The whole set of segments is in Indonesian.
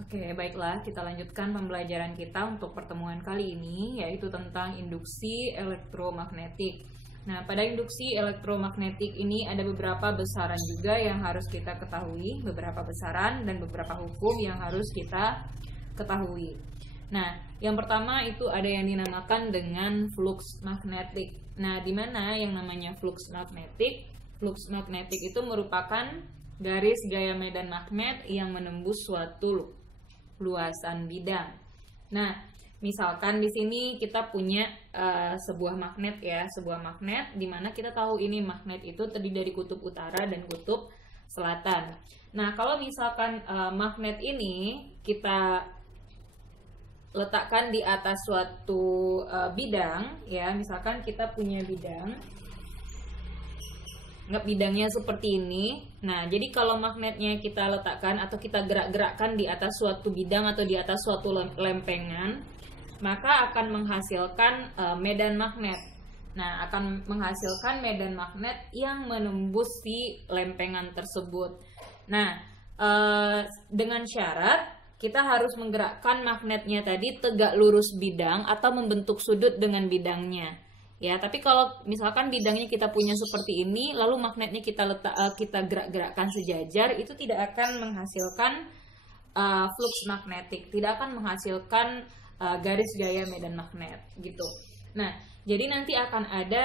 Oke, baiklah, kita lanjutkan pembelajaran kita untuk pertemuan kali ini, yaitu tentang induksi elektromagnetik. Nah, pada induksi elektromagnetik ini ada beberapa besaran juga yang harus kita ketahui, beberapa besaran dan beberapa hukum yang harus kita ketahui. Nah, yang pertama itu ada yang dinamakan dengan flux magnetik. Nah, di mana yang namanya flux magnetik? Flux magnetik itu merupakan garis gaya medan magnet yang menembus suatu luasan bidang. Nah, misalkan di sini kita punya sebuah magnet ya, sebuah magnet di mana kita tahu ini magnet itu terdiri dari kutub utara dan kutub selatan. Nah, kalau misalkan magnet ini kita letakkan di atas suatu bidang ya, misalkan kita punya bidang, bidangnya seperti ini. Nah, jadi kalau magnetnya kita letakkan atau kita gerak-gerakkan di atas suatu bidang atau di atas suatu lempengan, maka akan menghasilkan medan magnet. Nah, akan menghasilkan medan magnet yang menembus si lempengan tersebut. Nah, dengan syarat kita harus menggerakkan magnetnya tadi tegak lurus bidang atau membentuk sudut dengan bidangnya. Ya, tapi kalau misalkan bidangnya kita punya seperti ini, lalu magnetnya kita gerak-gerakkan sejajar, itu tidak akan menghasilkan flux magnetik, tidak akan menghasilkan garis gaya medan magnet gitu. Nah, jadi nanti akan ada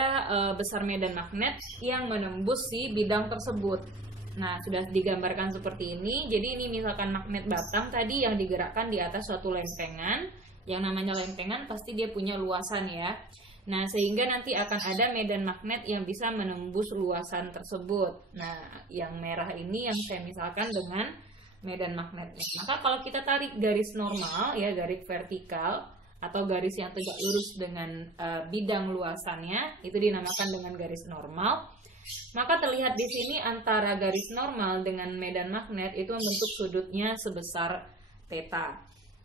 besar medan magnet yang menembus si bidang tersebut. Nah, sudah digambarkan seperti ini. Jadi ini misalkan magnet batang tadi yang digerakkan di atas suatu lempengan. Yang namanya lempengan pasti dia punya luasan ya. Nah, sehingga nanti akan ada medan magnet yang bisa menembus luasan tersebut. Nah, yang merah ini yang saya misalkan dengan medan magnetnya. Maka kalau kita tarik garis normal, ya garis vertikal atau garis yang tegak lurus dengan bidang luasannya, itu dinamakan dengan garis normal. Maka terlihat di sini antara garis normal dengan medan magnet itu membentuk sudutnya sebesar theta.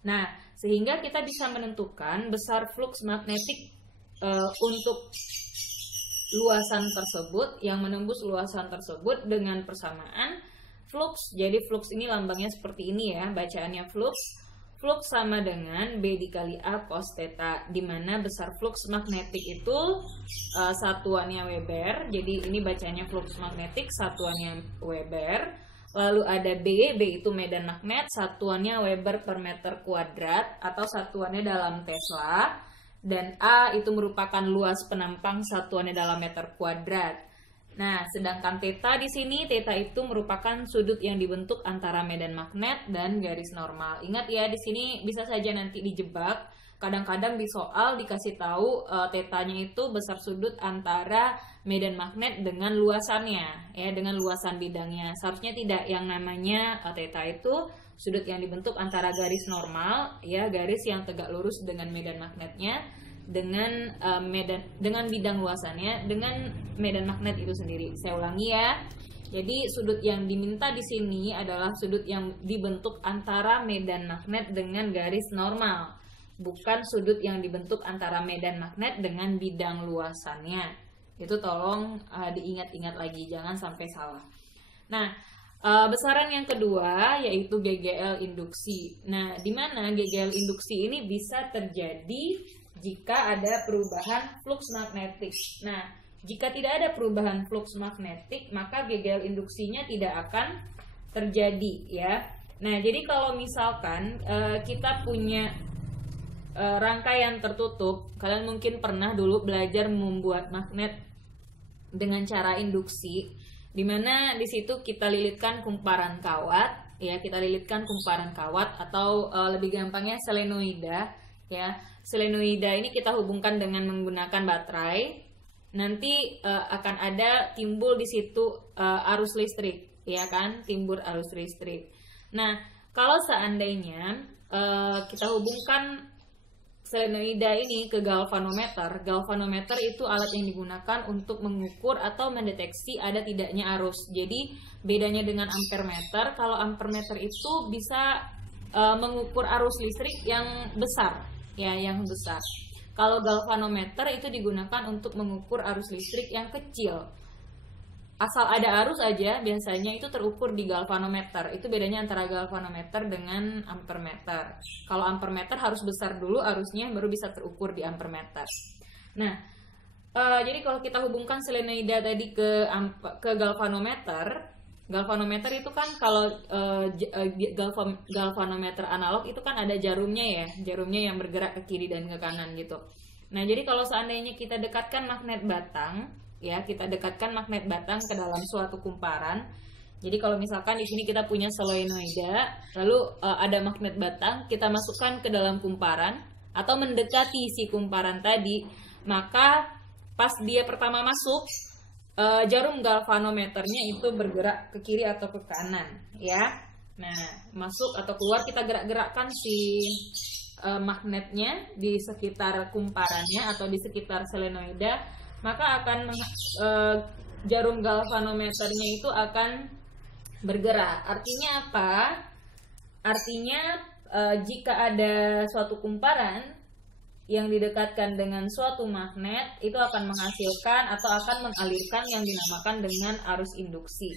Nah, sehingga kita bisa menentukan besar flux magnetik untuk luasan tersebut yang menembus luasan tersebut dengan persamaan flux. Jadi flux ini lambangnya seperti ini ya, bacaannya flux. Flux sama dengan B dikali A cos theta, di mana besar flux magnetik itu satuannya Weber. Jadi ini bacanya flux magnetik, satuannya Weber. Lalu ada B itu medan magnet, satuannya Weber per meter kuadrat atau satuannya dalam Tesla. Dan A itu merupakan luas penampang, satuannya dalam meter kuadrat. Nah, sedangkan theta di sini, theta itu merupakan sudut yang dibentuk antara medan magnet dan garis normal. Ingat ya, di sini bisa saja nanti dijebak. Kadang-kadang di soal dikasih tahu tetanya itu besar sudut antara medan magnet dengan luasannya, ya, dengan luasan bidangnya. Seharusnya tidak, yang namanya theta itu sudut yang dibentuk antara garis normal, ya, garis yang tegak lurus dengan medan magnetnya, dengan dengan bidang luasannya, dengan medan magnet itu sendiri. Saya ulangi ya. Jadi sudut yang diminta di sini adalah sudut yang dibentuk antara medan magnet dengan garis normal, bukan sudut yang dibentuk antara medan magnet dengan bidang luasannya. Itu tolong diingat-ingat lagi, jangan sampai salah. Nah, besaran yang kedua yaitu GGL induksi. Nah, di mana GGL induksi ini bisa terjadi jika ada perubahan flux magnetik. Nah, jika tidak ada perubahan flux magnetik, maka GGL induksinya tidak akan terjadi ya. Nah, jadi kalau misalkan kita punya rangkaian tertutup, kalian mungkin pernah dulu belajar membuat magnet dengan cara induksi, di mana di situ kita lilitkan kumparan kawat, ya, kita lilitkan kumparan kawat atau lebih gampangnya selenoida, ya. Selenoida ini kita hubungkan dengan menggunakan baterai. Nanti akan ada timbul di situ arus listrik, ya kan, timbul arus listrik. Nah, kalau seandainya kita hubungkan selenoida ini ke galvanometer. Galvanometer itu alat yang digunakan untuk mengukur atau mendeteksi ada tidaknya arus. Jadi bedanya dengan ampermeter, kalau ampermeter itu bisa mengukur arus listrik yang besar, ya, yang besar. Kalau galvanometer itu digunakan untuk mengukur arus listrik yang kecil. asal ada arus aja biasanya itu terukur di galvanometer. Itu bedanya antara galvanometer dengan ampermeter. Kalau ampermeter harus besar dulu arusnya baru bisa terukur di ampermeter. Nah, jadi kalau kita hubungkan solenoida tadi ke galvanometer, galvanometer itu kan kalau galvanometer analog itu kan ada jarumnya ya, jarumnya yang bergerak ke kiri dan ke kanan gitu. Nah, jadi kalau seandainya kita dekatkan magnet batang, ya kita dekatkan magnet batang ke dalam suatu kumparan. Jadi kalau misalkan di sini kita punya solenoida, lalu ada magnet batang, kita masukkan ke dalam kumparan atau mendekati si kumparan tadi, maka pas dia pertama masuk, jarum galvanometernya itu bergerak ke kiri atau ke kanan, ya. Nah, masuk atau keluar kita gerak-gerakkan si magnetnya di sekitar kumparannya atau di sekitar solenoida, maka akan jarum galvanometernya itu akan bergerak. Artinya apa? Artinya jika ada suatu kumparan yang didekatkan dengan suatu magnet, itu akan menghasilkan atau akan mengalirkan yang dinamakan dengan arus induksi.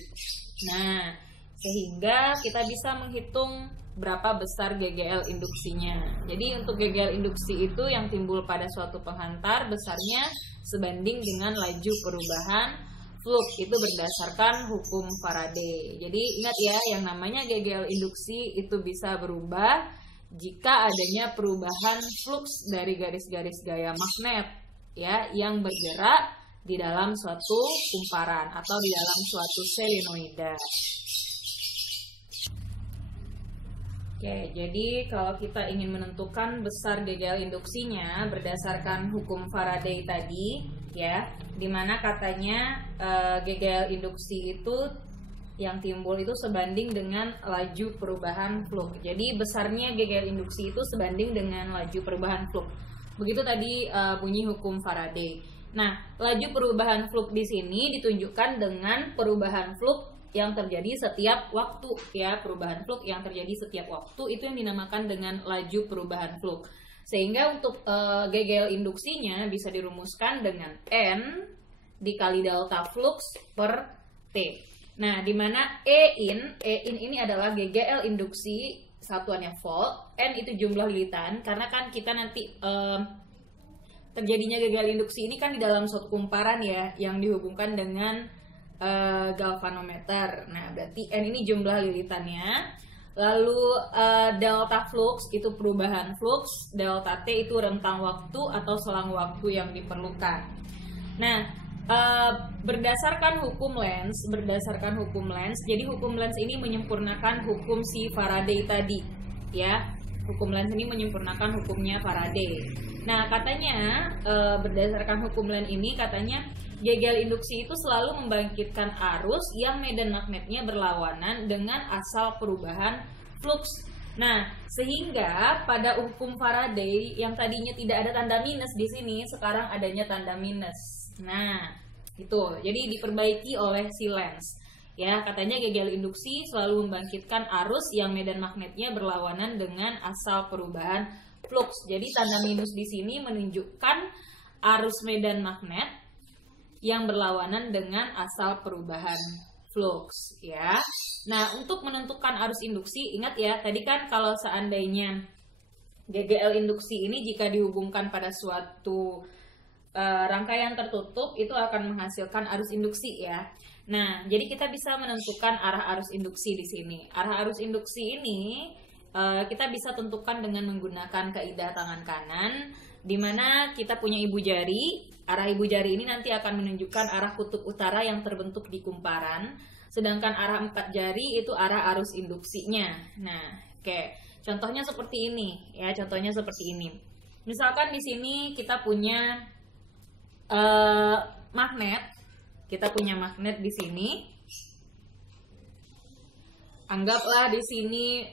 Nah, sehingga kita bisa menghitung berapa besar GGL induksinya. Jadi untuk GGL induksi itu yang timbul pada suatu penghantar besarnya sebanding dengan laju perubahan flux, itu berdasarkan hukum Faraday. Jadi ingat ya, yang namanya GGL induksi itu bisa berubah jika adanya perubahan flux dari garis-garis gaya magnet ya yang bergerak di dalam suatu kumparan atau di dalam suatu solenoida. Oke, jadi kalau kita ingin menentukan besar GGL induksinya berdasarkan hukum Faraday tadi, ya, dimana katanya GGL induksi itu yang timbul itu sebanding dengan laju perubahan flux. Jadi besarnya GGL induksi itu sebanding dengan laju perubahan flux. Begitu tadi bunyi hukum Faraday. Nah, laju perubahan flux di sini ditunjukkan dengan perubahan flux yang terjadi setiap waktu, ya. Perubahan flux yang terjadi setiap waktu itu yang dinamakan dengan laju perubahan flux. Sehingga untuk GGL induksinya bisa dirumuskan dengan N dikali delta flux per T. Nah, di mana E in ini adalah GGL induksi satuannya volt, N itu jumlah lilitan, karena kan kita nanti terjadinya GGL induksi ini kan di dalam suatu kumparan ya, yang dihubungkan dengan galvanometer. Nah, berarti N ini jumlah lilitannya. Lalu delta flux itu perubahan flux, delta T itu rentang waktu atau selang waktu yang diperlukan. Nah, berdasarkan hukum Lenz, jadi hukum Lenz ini menyempurnakan hukum si Faraday tadi, ya. Hukum Lenz ini menyempurnakan hukumnya Faraday. Nah, katanya berdasarkan hukum Lenz ini katanya GGL induksi itu selalu membangkitkan arus yang medan magnetnya berlawanan dengan asal perubahan flux. Nah, sehingga pada hukum Faraday yang tadinya tidak ada tanda minus di sini, sekarang adanya tanda minus. Nah, itu. Jadi diperbaiki oleh si Lenz. Ya, katanya GGL induksi selalu membangkitkan arus yang medan magnetnya berlawanan dengan asal perubahan flux. Jadi tanda minus di sini menunjukkan arus medan magnet yang berlawanan dengan asal perubahan flux, ya. Nah, untuk menentukan arus induksi, ingat ya, tadi kan kalau seandainya GGL induksi ini jika dihubungkan pada suatu rangkaian tertutup, itu akan menghasilkan arus induksi ya. Nah, jadi kita bisa menentukan arah arus induksi di sini. Arah arus induksi ini kita bisa tentukan dengan menggunakan kaidah tangan kanan, di mana kita punya ibu jari. Arah ibu jari ini nanti akan menunjukkan arah kutub utara yang terbentuk di kumparan, sedangkan arah 4 jari itu arah arus induksinya. Nah, oke. Contohnya seperti ini, ya. Contohnya seperti ini. Misalkan di sini kita punya magnet. Kita punya magnet di sini. Anggaplah di sini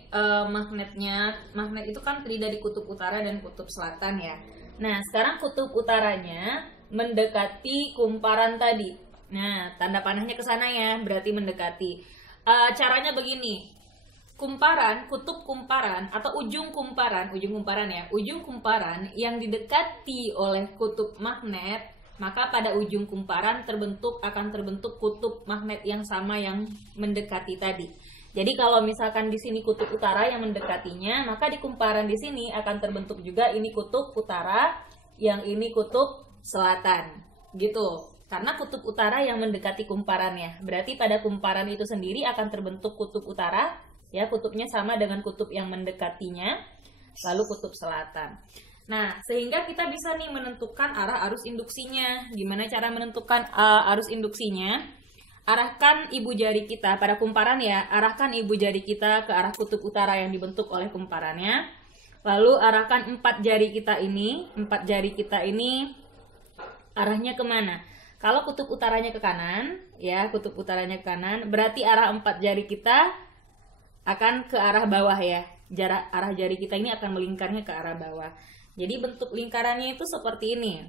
magnet itu kan terdiri dari kutub utara dan kutub selatan ya. Nah, sekarang kutub utaranya mendekati kumparan tadi. Nah, tanda panahnya ke sana ya, berarti mendekati. Caranya begini. Kutub kumparan atau ujung kumparan ya, ujung kumparan yang didekati oleh kutub magnet, maka pada ujung kumparan akan terbentuk kutub magnet yang sama yang mendekati tadi. Jadi kalau misalkan di sini kutub utara yang mendekatinya, maka di kumparan di sini akan terbentuk juga ini kutub utara, yang ini kutub selatan, gitu. Karena kutub utara yang mendekati kumparannya. Berarti pada kumparan itu sendiri akan terbentuk kutub utara, ya, kutubnya sama dengan kutub yang mendekatinya, lalu kutub selatan. Nah, sehingga kita bisa nih menentukan arah arus induksinya. Gimana cara menentukan arus induksinya? Arahkan ibu jari kita pada kumparan ya, arahkan ibu jari kita ke arah kutub utara yang dibentuk oleh kumparannya. Lalu arahkan empat jari kita ini arahnya kemana? Kalau kutub utaranya ke kanan, ya, kutub utaranya ke kanan, berarti arah empat jari kita akan ke arah bawah ya. Arah jari kita ini akan melingkarnya ke arah bawah. Jadi bentuk lingkarannya itu seperti ini.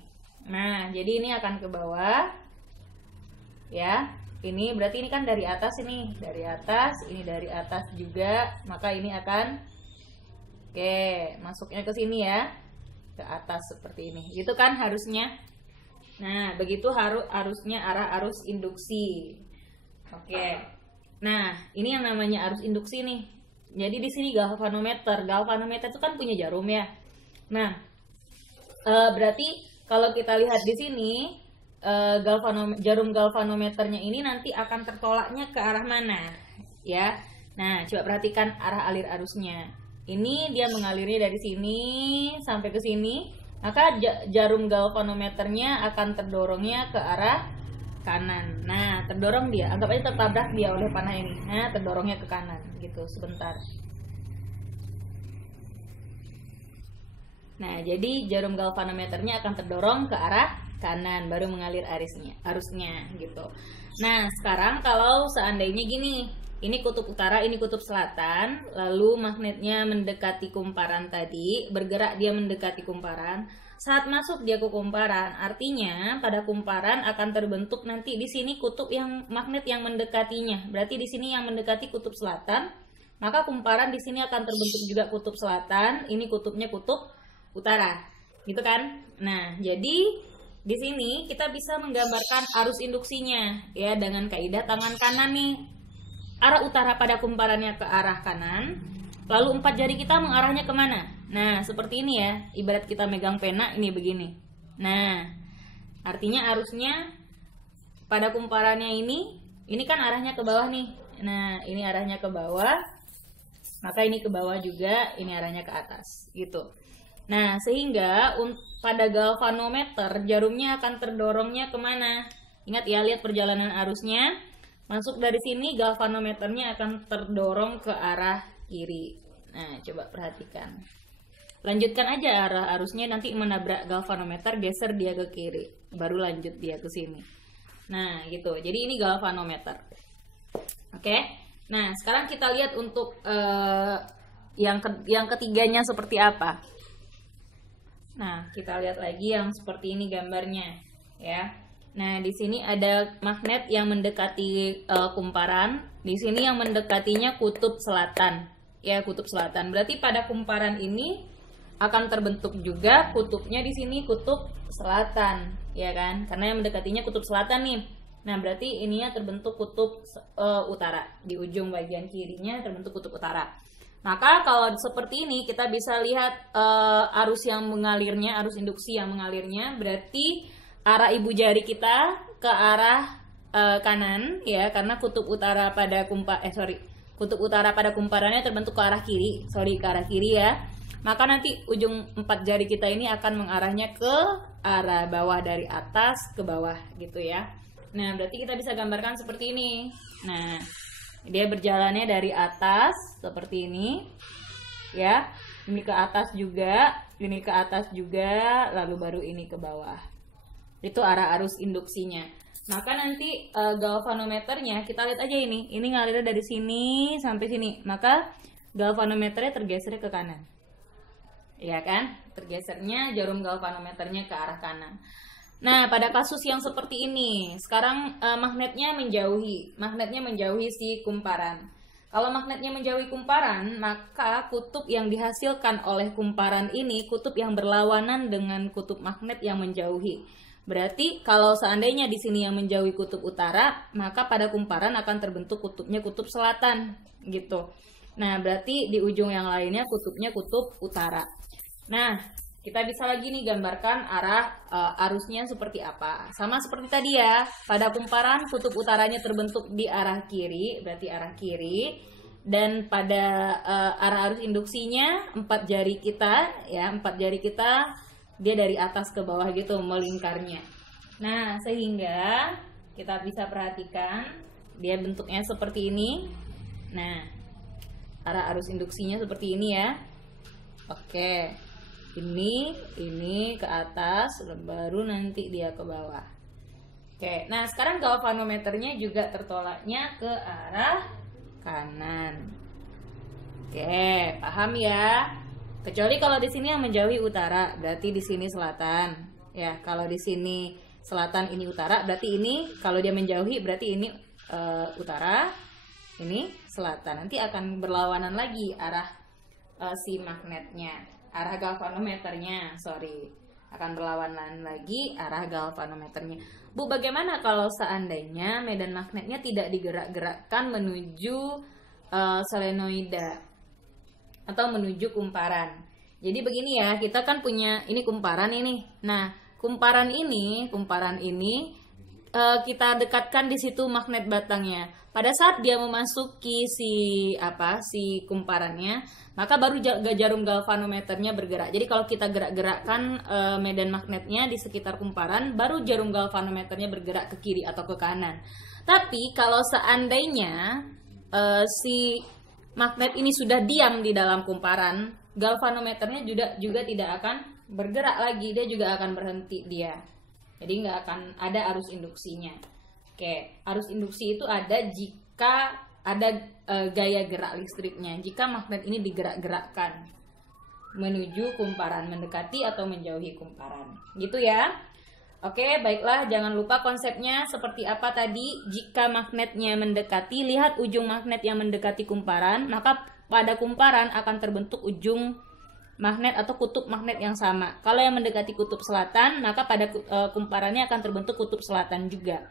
Nah, jadi ini akan ke bawah. Ya, ini berarti ini kan dari atas ini. Dari atas, ini dari atas juga. Maka ini akan masuknya ke sini ya. Ke atas seperti ini. Itu kan harusnya. Nah, begitu arusnya arah arus induksi. Nah, ini yang namanya arus induksi nih. Jadi di sini galvanometer. Galvanometer itu kan punya jarum ya. Nah, berarti kalau kita lihat di sini jarum galvanometernya ini nanti akan tertolaknya ke arah mana, ya? Nah, coba perhatikan arah alir arusnya. Ini dia mengalirnya dari sini sampai ke sini, maka jarum galvanometernya akan terdorongnya ke arah kanan. Nah, terdorong dia, anggap aja tertabrak dia oleh panah ini. Nah, terdorongnya ke kanan, gitu. Sebentar. Nah, jadi jarum galvanometernya akan terdorong ke arah kanan, baru mengalir arusnya gitu. Nah, sekarang kalau seandainya gini, ini kutub utara, ini kutub selatan, lalu magnetnya mendekati kumparan tadi, bergerak dia mendekati kumparan. Saat masuk dia ke kumparan, artinya pada kumparan akan terbentuk nanti di sini kutub yang magnet yang mendekatinya. Berarti di sini yang mendekati kutub selatan, maka kumparan di sini akan terbentuk juga kutub selatan. Ini kutubnya kutub utara, gitu kan? Nah, jadi di sini kita bisa menggambarkan arus induksinya ya dengan kaidah tangan kanan nih. Arah utara pada kumparannya ke arah kanan, lalu empat jari kita mengarahnya kemana? Nah, seperti ini ya. Ibarat kita megang pena ini begini. Nah, artinya arusnya pada kumparannya ini kan arahnya ke bawah nih. Nah, ini arahnya ke bawah, maka ini ke bawah juga, ini arahnya ke atas, gitu. Nah, sehingga pada galvanometer jarumnya akan terdorongnya kemana? Ingat ya, lihat perjalanan arusnya. Masuk dari sini galvanometernya akan terdorong ke arah kiri. Nah, coba perhatikan. Lanjutkan aja arah arusnya, nanti menabrak galvanometer, geser dia ke kiri, baru lanjut dia ke sini. Nah, gitu. Jadi ini galvanometer. Oke. Nah, sekarang kita lihat untuk yang ketiganya seperti apa. Nah, kita lihat lagi yang seperti ini gambarnya, ya. Nah, di sini ada magnet yang mendekati kumparan. Di sini yang mendekatinya kutub selatan, ya, kutub selatan. Berarti pada kumparan ini akan terbentuk juga kutubnya di sini kutub selatan, ya kan? Karena yang mendekatinya kutub selatan nih. Nah, berarti ininya terbentuk kutub utara. Di ujung bagian kirinya terbentuk kutub utara. Maka kalau seperti ini kita bisa lihat arus yang mengalirnya, arus induksi yang mengalirnya, berarti arah ibu jari kita ke arah kanan ya, karena kutub utara pada kutub utara pada kumparannya terbentuk ke arah kiri, ke arah kiri ya. Maka nanti ujung empat jari kita ini akan mengarahnya ke arah bawah, dari atas ke bawah gitu ya. Nah, berarti kita bisa gambarkan seperti ini. Nah, dia berjalannya dari atas seperti ini ya, ini ke atas juga, ini ke atas juga, lalu baru ini ke bawah. Itu arah arus induksinya. Maka nanti galvanometernya kita lihat aja ini ngalirnya dari sini sampai sini, maka galvanometernya tergeser ke kanan, ya kan? Tergesernya jarum galvanometernya ke arah kanan. Nah, pada kasus yang seperti ini, sekarang magnetnya menjauhi si kumparan. Kalau magnetnya menjauhi kumparan, maka kutub yang dihasilkan oleh kumparan ini kutub yang berlawanan dengan kutub magnet yang menjauhi. Berarti kalau seandainya di sini yang menjauhi kutub utara, maka pada kumparan akan terbentuk kutubnya kutub selatan gitu. Nah, berarti di ujung yang lainnya kutubnya kutub utara. Nah, kita bisa lagi nih gambarkan arah arusnya seperti apa. Sama seperti tadi ya, pada kumparan kutub utaranya terbentuk di arah kiri, berarti arah kiri. Dan pada arah arus induksinya, 4 jari kita dia dari atas ke bawah gitu melingkarnya. Nah, sehingga kita bisa perhatikan dia bentuknya seperti ini. Nah, arah arus induksinya seperti ini ya. Oke. Ini ke atas, baru nanti dia ke bawah. Oke. Nah, sekarang galvanometernya juga tertolaknya ke arah kanan. Oke, paham ya? Kecuali kalau di sini yang menjauhi utara, berarti di sini selatan. Ya, kalau di sini selatan ini utara, berarti ini kalau dia menjauhi berarti ini utara, ini selatan. Nanti akan berlawanan lagi arah si magnetnya, arah galvanometernya, akan berlawanan lagi arah galvanometernya. Bu, bagaimana kalau seandainya medan magnetnya tidak digerak-gerakkan menuju solenoida atau menuju kumparan? Jadi begini ya, kita kan punya ini kumparan ini. Nah, kumparan ini kita dekatkan di situ magnet batangnya. Pada saat dia memasuki si kumparannya, maka baru jarum galvanometernya bergerak. Jadi kalau kita gerak-gerakkan medan magnetnya di sekitar kumparan, baru jarum galvanometernya bergerak ke kiri atau ke kanan. Tapi kalau seandainya si magnet ini sudah diam di dalam kumparan, galvanometernya juga tidak akan bergerak lagi, dia juga akan berhenti dia. Jadi nggak akan ada arus induksinya. Oke, arus induksi itu ada jika ada gaya gerak listriknya, jika magnet ini digerak-gerakkan menuju kumparan, mendekati atau menjauhi kumparan. Gitu ya. Oke, baiklah, jangan lupa konsepnya seperti apa tadi. Jika magnetnya mendekati, lihat ujung magnet yang mendekati kumparan, maka pada kumparan akan terbentuk ujung magnet atau kutub magnet yang sama. Kalau yang mendekati kutub selatan, maka pada kumparannya akan terbentuk kutub selatan juga.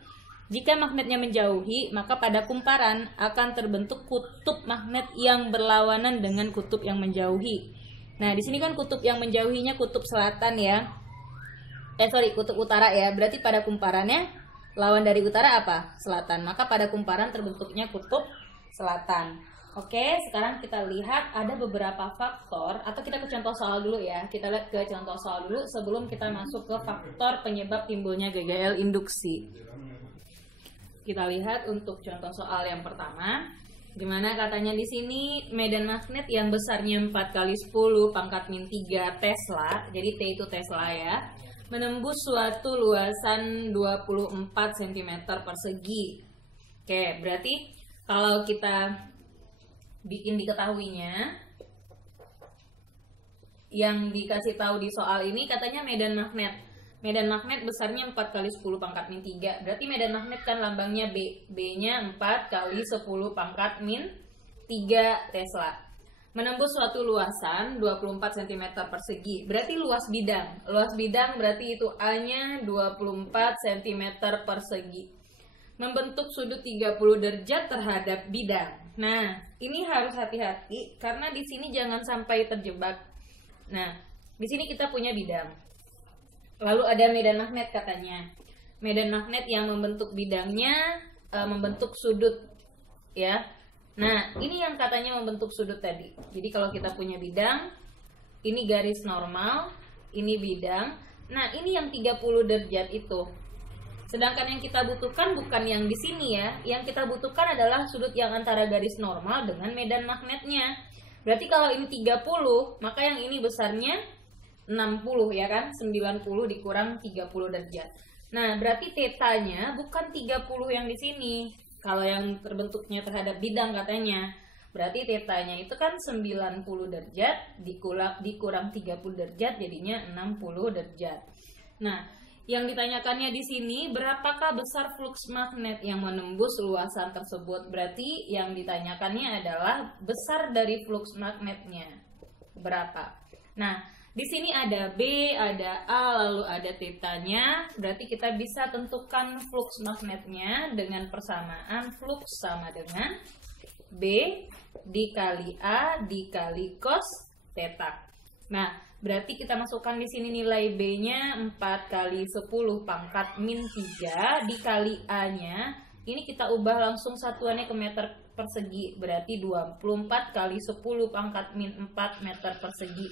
Jika magnetnya menjauhi, maka pada kumparan akan terbentuk kutub magnet yang berlawanan dengan kutub yang menjauhi. Nah, di sini kan kutub yang menjauhinya kutub selatan ya. Kutub utara ya. Berarti pada kumparannya lawan dari utara apa? Selatan. Maka pada kumparan terbentuknya kutub selatan. Oke, sekarang kita lihat ada beberapa faktor, atau kita ke contoh soal dulu ya. Kita lihat ke contoh soal dulu sebelum kita masuk ke faktor penyebab timbulnya GGL induksi. Kita lihat untuk contoh soal yang pertama, dimana katanya di sini medan magnet yang besarnya 4 kali 10 pangkat min 3 Tesla, jadi T itu Tesla ya, menembus suatu luasan 24 cm persegi. Oke, berarti kalau kita bikin diketahuinya, yang dikasih tahu di soal ini katanya medan magnet besarnya 4 kali 10 pangkat min 3. Berarti medan magnet kan lambangnya B. B-nya 4 kali 10 pangkat min 3 Tesla. Menembus suatu luasan 24 cm persegi. Berarti luas bidang. Luas bidang berarti itu A-nya 24 cm persegi. Membentuk sudut 30 derajat terhadap bidang. Nah, ini harus hati-hati karena di sini jangan sampai terjebak. Nah, di sini kita punya bidang. Lalu ada medan magnet katanya. Medan magnet yang membentuk bidangnya membentuk sudut ya. Nah, ini yang katanya membentuk sudut tadi. Jadi kalau kita punya bidang, ini garis normal, ini bidang. Nah, ini yang 30 derajat itu. Sedangkan yang kita butuhkan bukan yang di sini ya. Yang kita butuhkan adalah sudut yang antara garis normal dengan medan magnetnya. Berarti kalau ini 30, maka yang ini besarnya 60 ya kan? 90 dikurang 30 derajat. Nah, berarti tetanya bukan 30 yang di sini. Kalau yang terbentuknya terhadap bidang katanya. Berarti tetanya itu kan 90 derajat dikurang 30 derajat jadinya 60 derajat. Nah, yang ditanyakannya di sini berapakah besar fluks magnet yang menembus luasan tersebut? Berarti yang ditanyakannya adalah besar dari fluks magnetnya. Berapa? Nah, Di sini ada B, ada A, lalu ada tetanya. Berarti kita bisa tentukan flux magnetnya dengan persamaan flux sama dengan B dikali A dikali cos theta. Nah, berarti kita masukkan di sini nilai B-nya 4 kali 10 pangkat min 3 dikali A-nya. Ini kita ubah langsung satuannya ke meter persegi. Berarti 24 kali 10 pangkat min 4 meter persegi.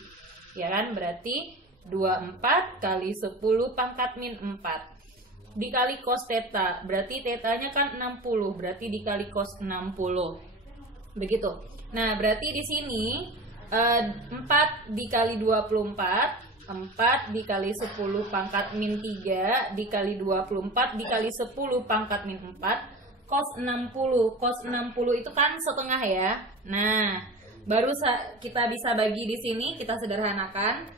Ya kan? Berarti 24 kali 10 pangkat min 4 dikali cos theta. Berarti tetanya kan 60. Berarti dikali cos 60. Begitu. Nah, berarti di sini 4 dikali 24, 4 dikali 10 pangkat min 3 dikali 24 dikali 10 pangkat min 4 cos 60. Cos 60 itu kan setengah ya. Nah, baru kita bisa bagi di sini, kita sederhanakan.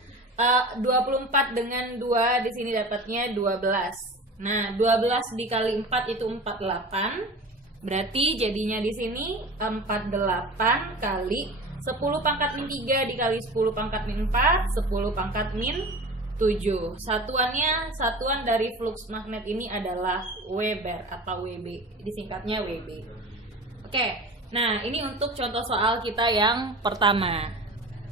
24 dengan 2 di sini dapatnya 12. Nah, 12 dikali 4 itu 48. Berarti jadinya di sini 48 kali 10 pangkat min 3 dikali 10 pangkat min 4, 10 pangkat min 7. Satuan dari flux magnet ini adalah Weber atau WB. Disingkatnya WB. Oke. Nah, ini untuk contoh soal kita yang pertama.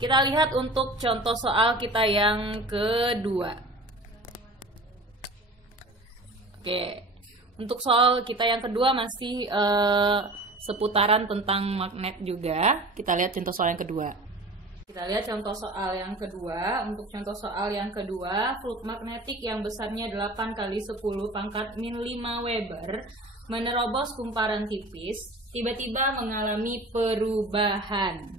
Kita lihat untuk contoh soal kita yang kedua. Oke. Untuk soal kita yang kedua masih seputaran tentang magnet juga. Kita lihat contoh soal yang kedua. Kita lihat contoh soal yang kedua. Untuk contoh soal yang kedua, flux magnetik yang besarnya 8 kali 10 pangkat min 5 Weber menerobos kumparan tipis, tiba-tiba mengalami perubahan.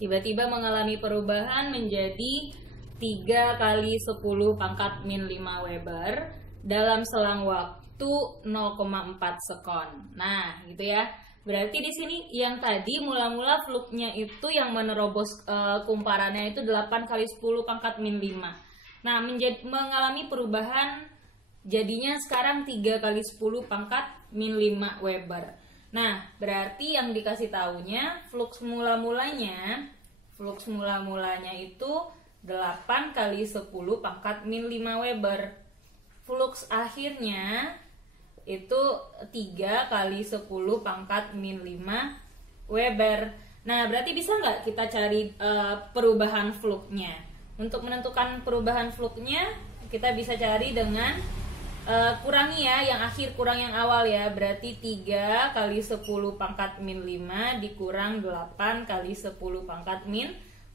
Tiba-tiba mengalami perubahan menjadi 3 kali 10 pangkat min 5 Weber dalam selang waktu 0,4 sekon. Nah, gitu ya. Berarti di sini yang tadi mula-mula fluxnya itu yang menerobos kumparannya itu 8 kali 10 pangkat min 5. Nah, mengalami perubahan jadinya sekarang 3 kali 10 pangkat min 5 Weber. Nah, berarti yang dikasih tahunya flux mula-mulanya itu 8 kali 10 pangkat min 5 Weber. Flux akhirnya itu 3 kali 10 pangkat min 5 Weber. Nah, berarti bisa nggak kita cari perubahan fluxnya? Untuk menentukan perubahan fluxnya, kita bisa cari dengan kurangi ya, yang akhir kurang yang awal ya. Berarti 3 kali 10 pangkat min 5 dikurang 8 kali 10 pangkat min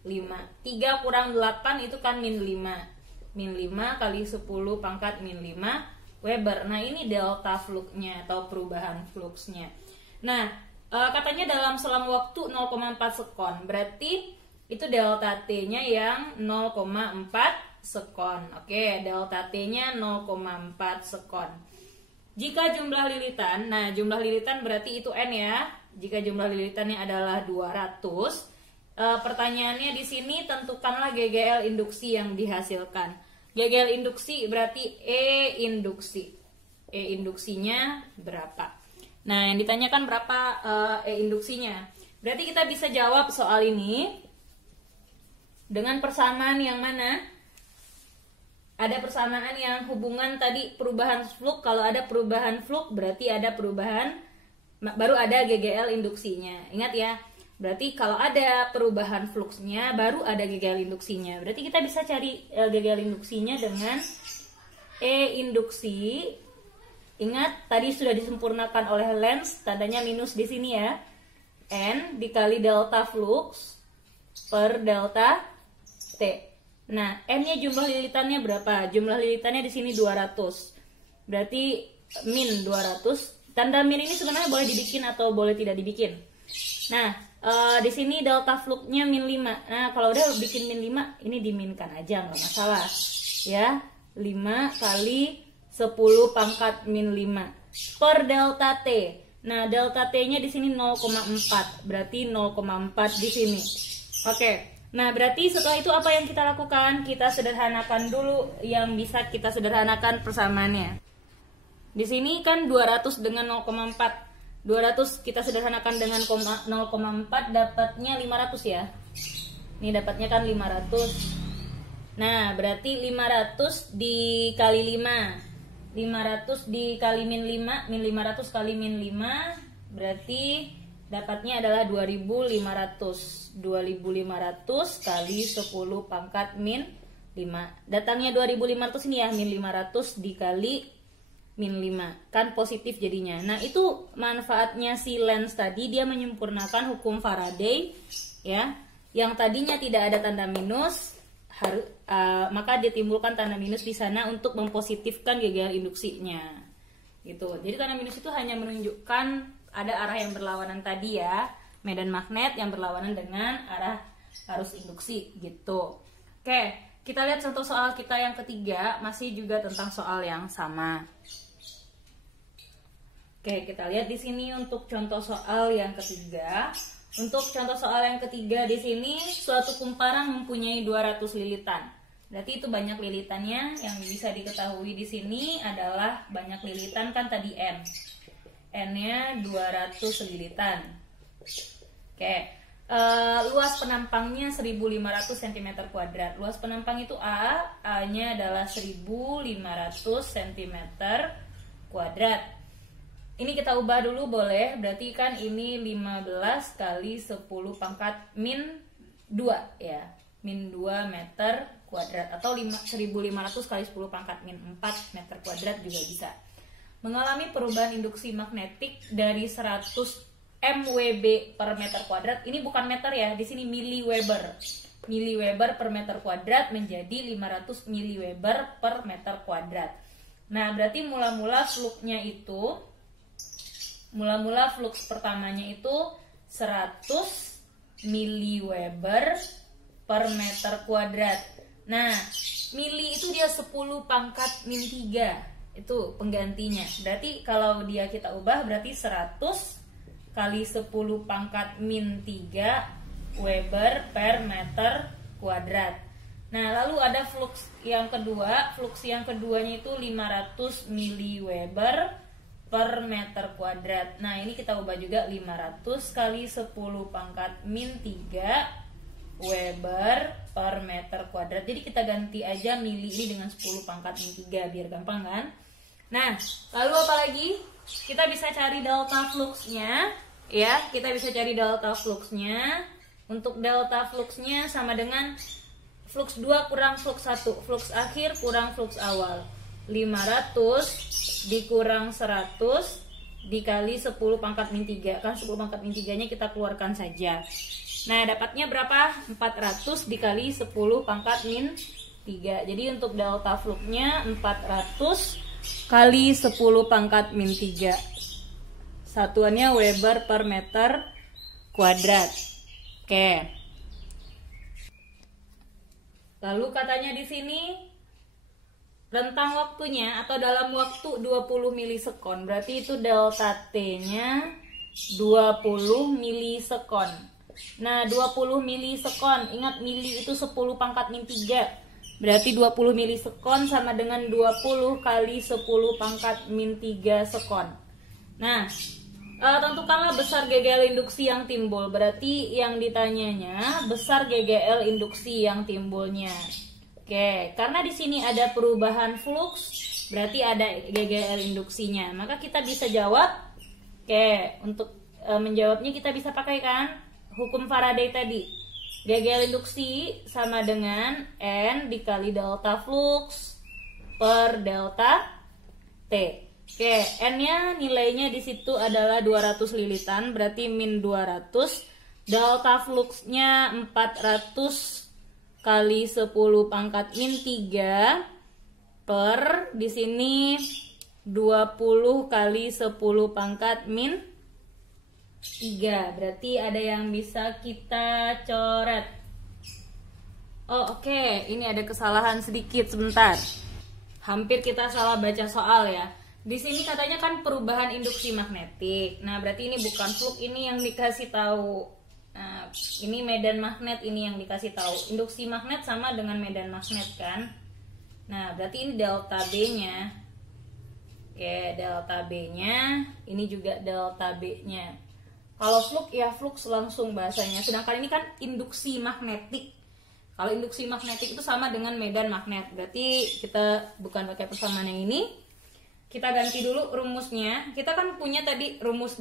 5. 3 kurang 8 itu kan min 5. Min 5 kali 10 pangkat min 5 Weber. Nah, ini delta fluxnya atau perubahan fluxnya. Nah, katanya dalam selang waktu 0,4 sekon. Berarti itu delta T-nya yang 0,4 sekon. Oke, delta T-nya 0,4 sekon. Jika jumlah lilitan, nah jumlah lilitan berarti itu N ya. Jika jumlah lilitannya adalah 200, pertanyaannya di sini tentukanlah GGL induksi yang dihasilkan. GGL induksi berarti E induksi. E induksinya berapa? Nah, yang ditanyakan berapa E induksinya. Berarti kita bisa jawab soal ini dengan persamaan yang mana? Ada persamaan yang hubungan tadi perubahan flux. Kalau ada perubahan flux berarti ada perubahan, baru ada GGL induksinya. Ingat ya, berarti kalau ada perubahan fluxnya baru ada GGL induksinya. Berarti kita bisa cari GGL induksinya dengan E induksi. Ingat tadi sudah disempurnakan oleh Lenz, tandanya minus di sini ya. N dikali delta flux per delta T. Nah, N-nya jumlah lilitannya berapa? Jumlah lilitannya di sini 200. Berarti min 200. Tanda min ini sebenarnya boleh dibikin atau boleh tidak dibikin. Nah, di sini delta fluxnya min 5. Nah, kalau udah bikin min 5, ini diminkan aja, nggak masalah. Ya, 5 kali 10 pangkat min 5 per delta T. Nah, delta T-nya di sini 0,4. Berarti 0,4 di sini. Oke. Nah, berarti setelah itu apa yang kita lakukan? Kita sederhanakan dulu yang bisa kita sederhanakan persamaannya. Di sini kan 200 dengan 0,4. 200 kita sederhanakan dengan 0,4 dapatnya 500 ya. Ini dapatnya kan 500. Nah, berarti 500 dikali 5. 500 dikali min 5, min 500 kali min 5, berarti dapatnya adalah 2500. 2500 kali 10 pangkat min 5. Datangnya 2500 ini ya, min 500 dikali min 5. Kan positif jadinya. Nah, itu manfaatnya si Lenz tadi, dia menyempurnakan hukum Faraday ya. Yang tadinya tidak ada tanda minus, maka ditimbulkan tanda minus di sana untuk mempositifkan GGL induksinya. Gitu. Jadi tanda minus itu hanya menunjukkan ada arah yang berlawanan tadi ya, medan magnet yang berlawanan dengan arah arus induksi gitu. Oke, kita lihat contoh soal kita yang ketiga, masih juga tentang soal yang sama. Oke, kita lihat di sini untuk contoh soal yang ketiga. Untuk contoh soal yang ketiga di sini, suatu kumparan mempunyai 200 lilitan. Berarti itu banyak lilitannya. Yang bisa diketahui di sini adalah banyak lilitan kan tadi N. N-nya 200 lilitan. Oke. Luas penampangnya 1500 cm². Luas penampang itu A, A-nya adalah 1500 cm². Ini kita ubah dulu boleh, berarti kan ini 15 kali 10 pangkat min 2 ya, min 2 meter kuadrat, atau 1500 kali 10 pangkat min 4 meter kuadrat juga bisa. Mengalami perubahan induksi magnetik dari 100 MWB per meter kuadrat, ini bukan meter ya, di sini miliweber. Miliweber per meter kuadrat menjadi 500 miliweber per meter kuadrat. Nah, berarti mula-mula flux pertamanya itu 100 miliweber per meter kuadrat. Nah, mili itu dia 10 pangkat min 3. Itu penggantinya. Berarti kalau dia kita ubah berarti 100 kali 10 pangkat min 3 Weber per meter kuadrat. Nah, lalu ada flux yang kedua. Flux yang keduanya itu 500 miliweber per meter kuadrat. Nah, ini kita ubah juga 500 kali 10 pangkat min 3 Weber per meter kuadrat. Jadi kita ganti aja mili ini dengan 10 pangkat min 3 biar gampang kan? Nah, lalu apa lagi? Kita bisa cari delta fluxnya ya. Kita bisa cari delta fluxnya. Untuk delta fluxnya sama dengan flux 2 kurang flux 1. Flux akhir kurang flux awal. 500 dikurang 100 dikali 10 pangkat min 3. Kan 10 pangkat min 3-nya kita keluarkan saja. Nah, dapatnya berapa? 400 dikali 10 pangkat min 3. Jadi untuk delta fluxnya 400 kali 10 pangkat min 3. Satuannya Weber per meter kuadrat. Oke. Lalu katanya di sini rentang waktunya atau dalam waktu 20 milisekon. Berarti itu delta T-nya 20 milisekon. Nah, 20 milisekon, ingat mili itu 10 pangkat min 3. Berarti 20 milisekon sama dengan 20 kali 10 pangkat min 3 sekon. Nah, tentukanlah besar GGL induksi yang timbul. Berarti yang ditanyanya besar GGL induksi yang timbulnya. Oke, karena di sini ada perubahan flux, berarti ada GGL induksinya. Maka kita bisa jawab. Oke, untuk menjawabnya kita bisa pakai kan hukum Faraday tadi. GGL induksi sama dengan N dikali delta flux per delta T. Oke, N-nya nilainya di situ adalah 200 lilitan, berarti min 200. Delta fluxnya 400 kali 10 pangkat min 3 per di sini 20 kali 10 pangkat min 3. Berarti ada yang bisa kita coret. Oh, oke. Ini ada kesalahan sedikit sebentar. Hampir kita salah baca soal ya. Di sini katanya kan perubahan induksi magnetik. Nah, berarti ini bukan flux, ini yang dikasih tahu. Nah, ini medan magnet, ini yang dikasih tahu. Induksi magnet sama dengan medan magnet kan. Nah, berarti ini delta B-nya. Oke, delta B-nya. Ini juga delta B-nya. Kalau flux ya flux langsung bahasanya. Sedangkan ini kan induksi magnetik. Kalau induksi magnetik itu sama dengan medan magnet. Berarti kita bukan pakai persamaan yang ini. Kita ganti dulu rumusnya. Kita kan punya tadi rumus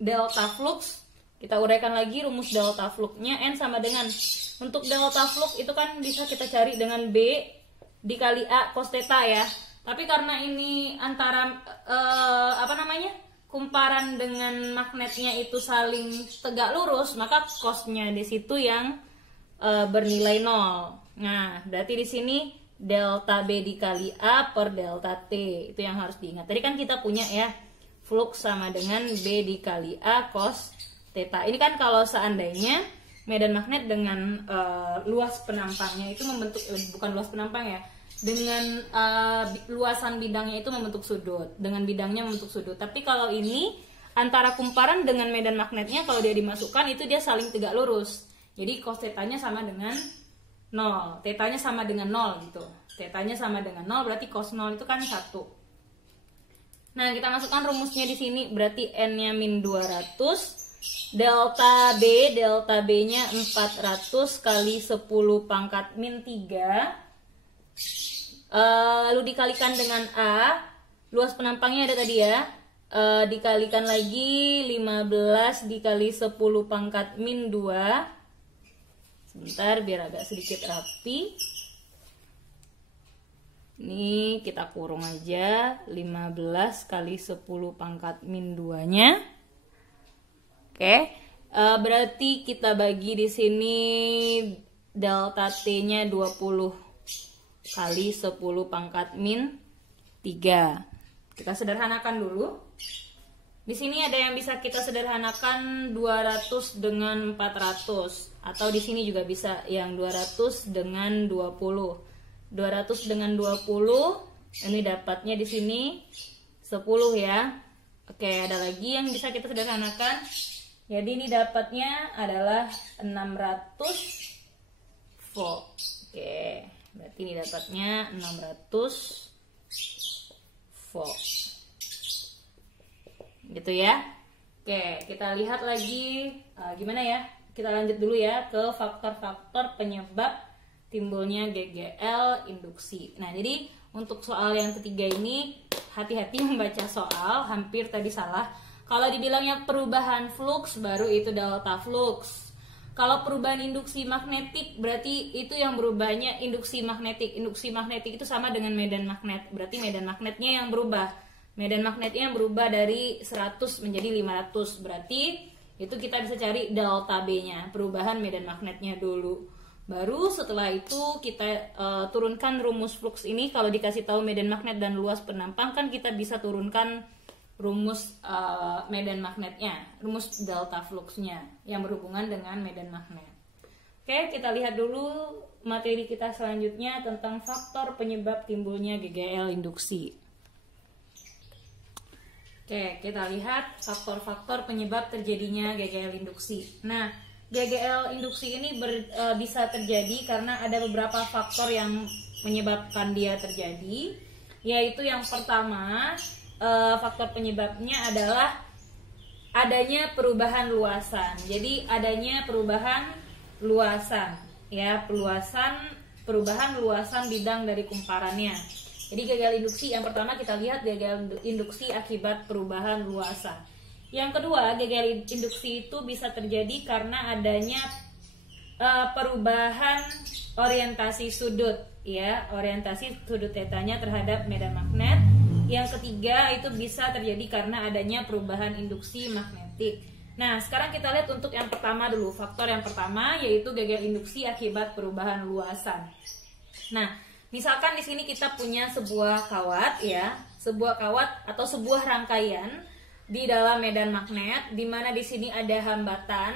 delta flux. Kita uraikan lagi rumus delta fluxnya. N sama dengan, untuk delta flux itu kan bisa kita cari dengan B dikali A cos theta ya. Tapi karena ini antara kumparan dengan magnetnya itu saling tegak lurus, maka cosnya di situ yang bernilai 0. Nah, berarti di sini delta B dikali A per delta T. Itu yang harus diingat. Tadi kan kita punya ya, flux sama dengan B dikali A cos theta. Ini kan kalau seandainya medan magnet dengan luas penampangnya itu membentuk, bukan luas penampang ya, dengan luasan bidangnya itu membentuk sudut, dengan bidangnya membentuk sudut. Tapi kalau ini antara kumparan dengan medan magnetnya, kalau dia dimasukkan itu dia saling tegak lurus. Jadi cos tetanya sama dengan 0, tetanya sama dengan 0 gitu. Tetanya sama dengan 0 berarti cos 0 itu kan 1. Nah, kita masukkan rumusnya di sini, berarti N-nya min 200, delta B-nya 400 kali 10 pangkat min 3. Lalu dikalikan dengan A, luas penampangnya ada tadi ya, dikalikan lagi 15 dikali 10 pangkat min 2. Sebentar biar agak sedikit rapi. Ini kita kurung aja 15 kali 10 pangkat min 2 nya. Oke, berarti kita bagi di sini delta T-nya 20 kali 10 pangkat min 3. Kita sederhanakan dulu. Di sini ada yang bisa kita sederhanakan 200 dengan 400, atau di sini juga bisa yang 200 dengan 20. 200 dengan 20 ini dapatnya di sini 10 ya. Oke, ada lagi yang bisa kita sederhanakan. Jadi ini dapatnya adalah 600 volt. Oke, berarti ini dapatnya 600 volt. Gitu ya. Oke, kita lihat lagi gimana ya. Kita lanjut dulu ya ke faktor-faktor penyebab timbulnya GGL induksi. Nah, jadi untuk soal yang ketiga ini hati-hati membaca soal, hampir tadi salah. Kalau dibilangnya perubahan flux baru itu delta flux. Kalau perubahan induksi magnetik berarti itu yang berubahnya induksi magnetik. Induksi magnetik itu sama dengan medan magnet. Berarti medan magnetnya yang berubah. Medan magnetnya yang berubah dari 100 menjadi 500. Berarti itu kita bisa cari delta B-nya, perubahan medan magnetnya dulu. Baru setelah itu kita turunkan rumus flux ini. Kalau dikasih tahu medan magnet dan luas penampang kan kita bisa turunkan rumus medan magnetnya, rumus delta fluxnya yang berhubungan dengan medan magnet. Oke, kita lihat dulu materi kita selanjutnya tentang faktor penyebab timbulnya GGL induksi. Oke, kita lihat faktor-faktor penyebab terjadinya GGL induksi. Nah, GGL induksi ini bisa terjadi karena ada beberapa faktor yang menyebabkan dia terjadi. Yaitu yang pertama, faktor penyebabnya adalah adanya perubahan luasan. Jadi adanya perubahan luasan, ya, perubahan luasan bidang dari kumparannya. Jadi gagal induksi yang pertama kita lihat gagal induksi akibat perubahan luasan. Yang kedua, gagal induksi itu bisa terjadi karena adanya perubahan orientasi sudut, ya, orientasi sudut tetanya terhadap medan magnet. Yang ketiga itu bisa terjadi karena adanya perubahan induksi magnetik. Nah, sekarang kita lihat untuk yang pertama dulu, faktor yang pertama yaitu gagal induksi akibat perubahan luasan. Nah, misalkan di sini kita punya sebuah kawat, ya, sebuah kawat atau sebuah rangkaian di dalam medan magnet, di mana di sini ada hambatan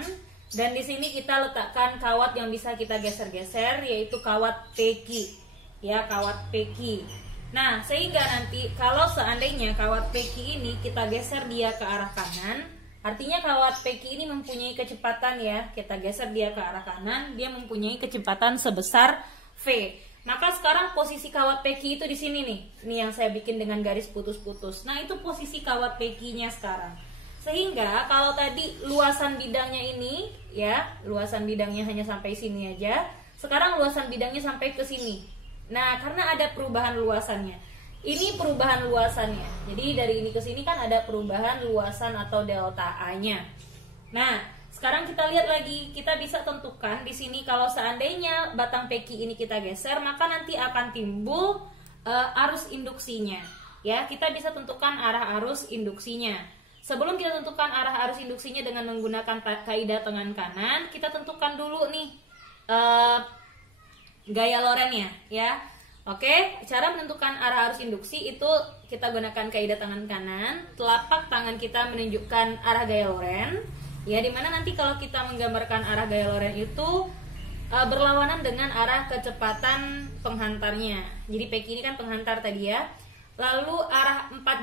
dan di sini kita letakkan kawat yang bisa kita geser-geser, yaitu kawat peki, ya, kawat peki. Nah, sehingga nanti kalau seandainya kawat peki ini kita geser dia ke arah kanan, artinya kawat peki ini mempunyai kecepatan, ya, kita geser dia ke arah kanan, dia mempunyai kecepatan sebesar V. Maka sekarang posisi kawat peki itu di sini nih. Ini yang saya bikin dengan garis putus-putus. Nah, itu posisi kawat pekinya sekarang. Sehingga kalau tadi luasan bidangnya ini ya, luasan bidangnya hanya sampai sini aja, sekarang luasan bidangnya sampai ke sini. Nah, karena ada perubahan luasannya. Ini perubahan luasannya. Jadi dari ini ke sini kan ada perubahan luasan atau delta A-nya. Nah, sekarang kita lihat lagi, kita bisa tentukan di sini kalau seandainya batang peki ini kita geser, maka nanti akan timbul arus induksinya. Ya, kita bisa tentukan arah arus induksinya. Sebelum kita tentukan arah arus induksinya dengan menggunakan kaidah tangan kanan, kita tentukan dulu nih gaya lorennya ya. Oke, cara menentukan arah arus induksi itu kita gunakan kaidah tangan kanan. Telapak tangan kita menunjukkan arah gaya loren. Ya, dimana nanti kalau kita menggambarkan arah gaya loren itu berlawanan dengan arah kecepatan penghantarnya. Jadi peki ini kan penghantar tadi ya. Lalu arah empat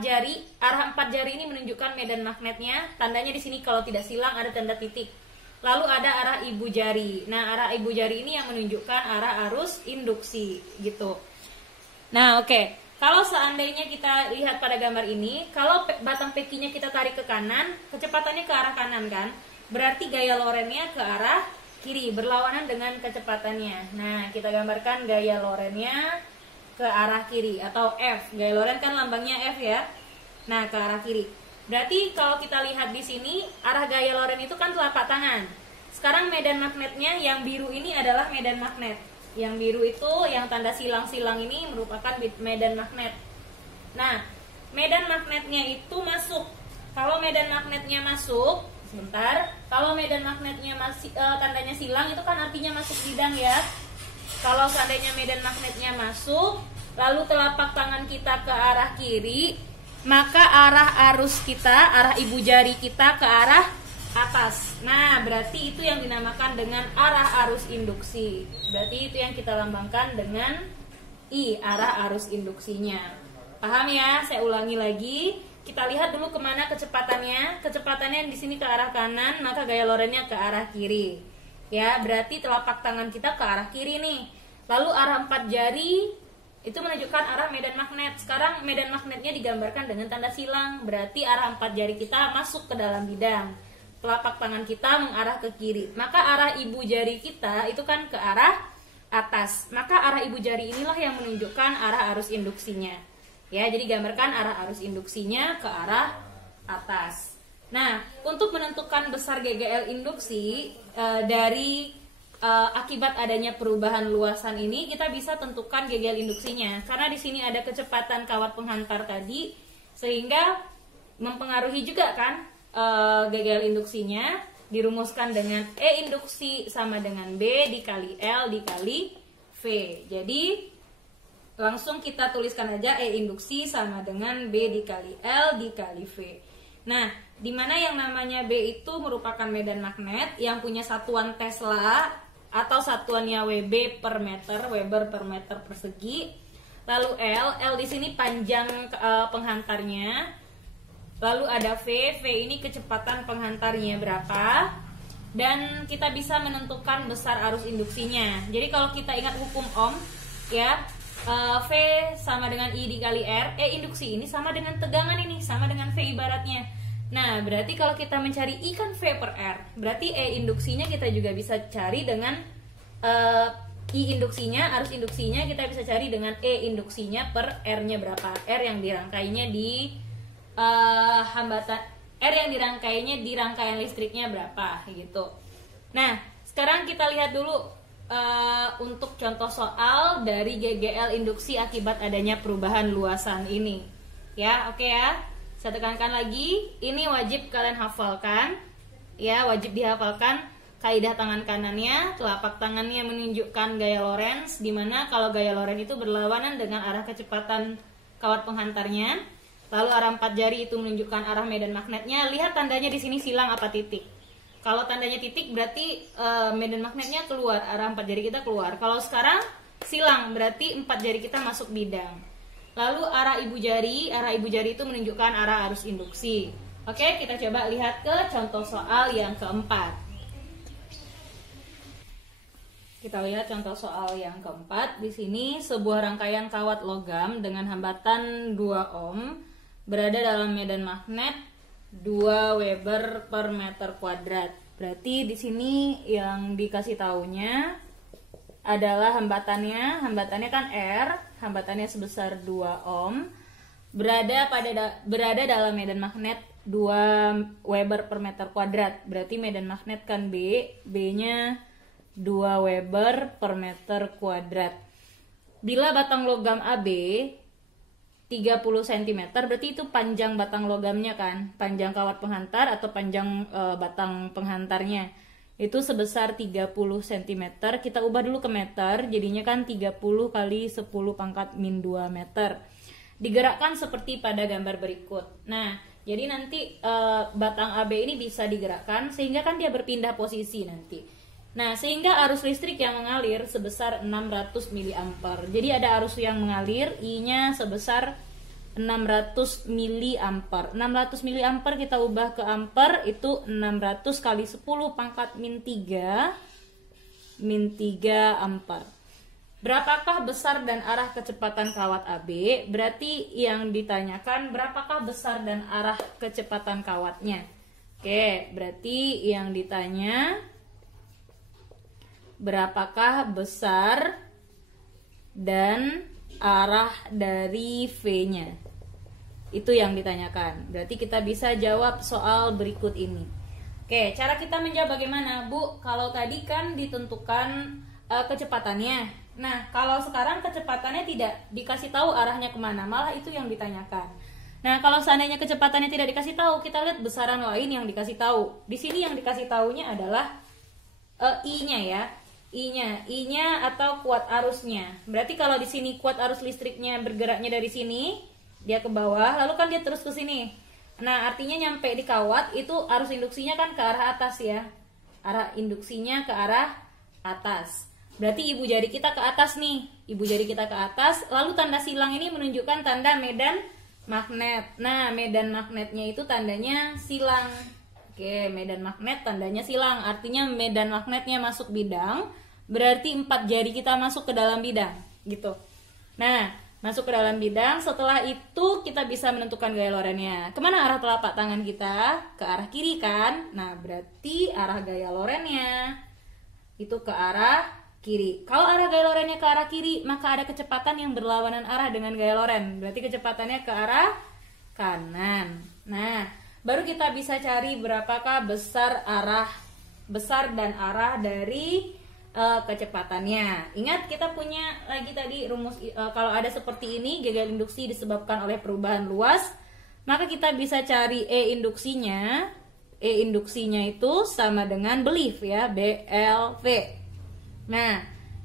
jari ini menunjukkan medan magnetnya. Tandanya di sini kalau tidak silang ada tanda titik. Lalu ada arah ibu jari. Nah, arah ibu jari ini yang menunjukkan arah arus induksi gitu. Nah, oke. Kalau seandainya kita lihat pada gambar ini, kalau batang pekinya kita tarik ke kanan, kecepatannya ke arah kanan kan? Berarti gaya lorennya ke arah kiri, berlawanan dengan kecepatannya. Nah, kita gambarkan gaya lorennya ke arah kiri atau F. Gaya loren kan lambangnya F ya. Nah, ke arah kiri. Berarti kalau kita lihat di sini, arah gaya loren itu kan telapak tangan. Sekarang medan magnetnya yang biru ini adalah medan magnet. Yang biru itu yang tanda silang-silang ini merupakan medan magnet. Nah, medan magnetnya itu masuk. Kalau medan magnetnya masuk, sebentar. Kalau medan magnetnya masih tandanya silang itu kan artinya masuk bidang ya. Kalau seandainya medan magnetnya masuk, lalu telapak tangan kita ke arah kiri, maka arah arus kita, arah ibu jari kita ke arah atas. Nah, berarti itu yang dinamakan dengan arah arus induksi. Berarti itu yang kita lambangkan dengan I, arah arus induksinya. Paham ya? Saya ulangi lagi. Kita lihat dulu kemana kecepatannya. Kecepatannya di sini ke arah kanan, maka gaya lorennya ke arah kiri. Ya, berarti telapak tangan kita ke arah kiri nih. Lalu arah empat jari itu menunjukkan arah medan magnet. Sekarang medan magnetnya digambarkan dengan tanda silang. Berarti arah empat jari kita masuk ke dalam bidang. Telapak tangan kita mengarah ke kiri. Maka arah ibu jari kita itu kan ke arah atas. Maka arah ibu jari inilah yang menunjukkan arah arus induksinya. Ya, jadi gambarkan arah arus induksinya ke arah atas. Nah, untuk menentukan besar GGL induksi dari akibat adanya perubahan luasan ini, kita bisa tentukan GGL induksinya. Karena di sini ada kecepatan kawat penghantar tadi, sehingga mempengaruhi juga kan GGL induksinya. Dirumuskan dengan E induksi sama dengan B dikali L dikali V. Jadi langsung kita tuliskan aja E induksi sama dengan B dikali L dikali V. Nah, di mana yang namanya B itu merupakan medan magnet yang punya satuan Tesla atau satuannya Wb per meter, Weber per meter persegi. Lalu L di sini panjang penghantarnya. Lalu ada V ini kecepatan penghantarnya berapa. Dan kita bisa menentukan besar arus induksinya. Jadi kalau kita ingat hukum Ohm ya, V sama dengan I dikali R, E induksi ini sama dengan tegangan ini, sama dengan V ibaratnya. Nah, berarti kalau kita mencari I kan V per R, berarti E induksinya kita juga bisa cari dengan I induksinya, arus induksinya kita bisa cari dengan E induksinya per R-nya berapa. R yang dirangkainya di R yang dirangkainya di rangkaian listriknya berapa gitu. Nah, sekarang kita lihat dulu untuk contoh soal dari GGL induksi akibat adanya perubahan luasan ini. Ya, oke ya. Saya tekankan lagi, ini wajib kalian hafalkan. Ya, wajib dihafalkan kaidah tangan kanannya, telapak tangannya menunjukkan gaya Lorentz, di mana kalau gaya Lorentz itu berlawanan dengan arah kecepatan kawat penghantarnya. Lalu arah empat jari itu menunjukkan arah medan magnetnya. Lihat tandanya di sini silang apa titik. Kalau tandanya titik berarti medan magnetnya keluar, arah empat jari kita keluar. Kalau sekarang silang berarti empat jari kita masuk bidang. Lalu arah ibu jari itu menunjukkan arah arus induksi. Oke, kita coba lihat ke contoh soal yang keempat. Kita lihat contoh soal yang keempat. Di sini sebuah rangkaian kawat logam dengan hambatan 2 ohm berada dalam medan magnet 2 Weber per meter kuadrat. Berarti di sini yang dikasih taunya adalah hambatannya kan R, hambatannya sebesar 2 ohm, berada dalam medan magnet 2 Weber per meter kuadrat. Berarti medan magnet kan B-nya 2 Weber per meter kuadrat. Bila batang logam AB 30 cm, berarti itu panjang batang logamnya kan, panjang kawat penghantar atau panjang batang penghantarnya. Itu sebesar 30 cm. Kita ubah dulu ke meter, jadinya kan 30 kali 10 pangkat min 2 meter. Digerakkan seperti pada gambar berikut. Nah, jadi nanti batang AB ini bisa digerakkan sehingga kan dia berpindah posisi nanti. Nah, sehingga arus listrik yang mengalir sebesar 600 mA. Jadi ada arus yang mengalir, I-nya sebesar 600 mA. 600 mA kita ubah ke ampere, itu 600 kali 10 pangkat min 3 ampere. Berapakah besar dan arah kecepatan kawat AB? Berarti yang ditanyakan berapakah besar dan arah kecepatan kawatnya. Oke, berarti yang ditanya berapakah besar dan arah dari V-nya. Itu yang ditanyakan. Berarti kita bisa jawab soal berikut ini. Oke, cara kita menjawab bagaimana, Bu? Kalau tadi kan ditentukan kecepatannya. Nah, kalau sekarang kecepatannya tidak dikasih tahu arahnya kemana, malah itu yang ditanyakan. Nah, kalau seandainya kecepatannya tidak dikasih tahu, kita lihat besaran lain yang dikasih tahu. Di sini yang dikasih tahunya adalah I-nya ya. I-nya atau kuat arusnya. Berarti kalau di sini kuat arus listriknya bergeraknya dari sini, dia ke bawah, lalu kan dia terus ke sini. Nah, artinya nyampe di kawat itu arus induksinya kan ke arah atas ya. Arah induksinya ke arah atas. Berarti ibu jari kita ke atas nih. Ibu jari kita ke atas, lalu tanda silang ini menunjukkan tanda medan magnet. Nah, medan magnetnya itu tandanya silang. Oke, medan magnet tandanya silang. Artinya medan magnetnya masuk bidang, berarti 4 jari kita masuk ke dalam bidang, gitu. Nah, masuk ke dalam bidang, setelah itu kita bisa menentukan gaya lorennya. Kemana arah telapak tangan kita? Ke arah kiri kan? Nah, berarti arah gaya lorennya itu ke arah kiri. Kalau arah gaya lorennya ke arah kiri, maka ada kecepatan yang berlawanan arah dengan gaya loren. Berarti kecepatannya ke arah kanan. Nah, baru kita bisa cari berapakah besar dan arah dari kecepatannya. Ingat, kita punya lagi tadi rumus kalau ada seperti ini, gagal induksi disebabkan oleh perubahan luas, maka kita bisa cari E induksinya. E induksinya itu sama dengan belief ya, BLV. Nah,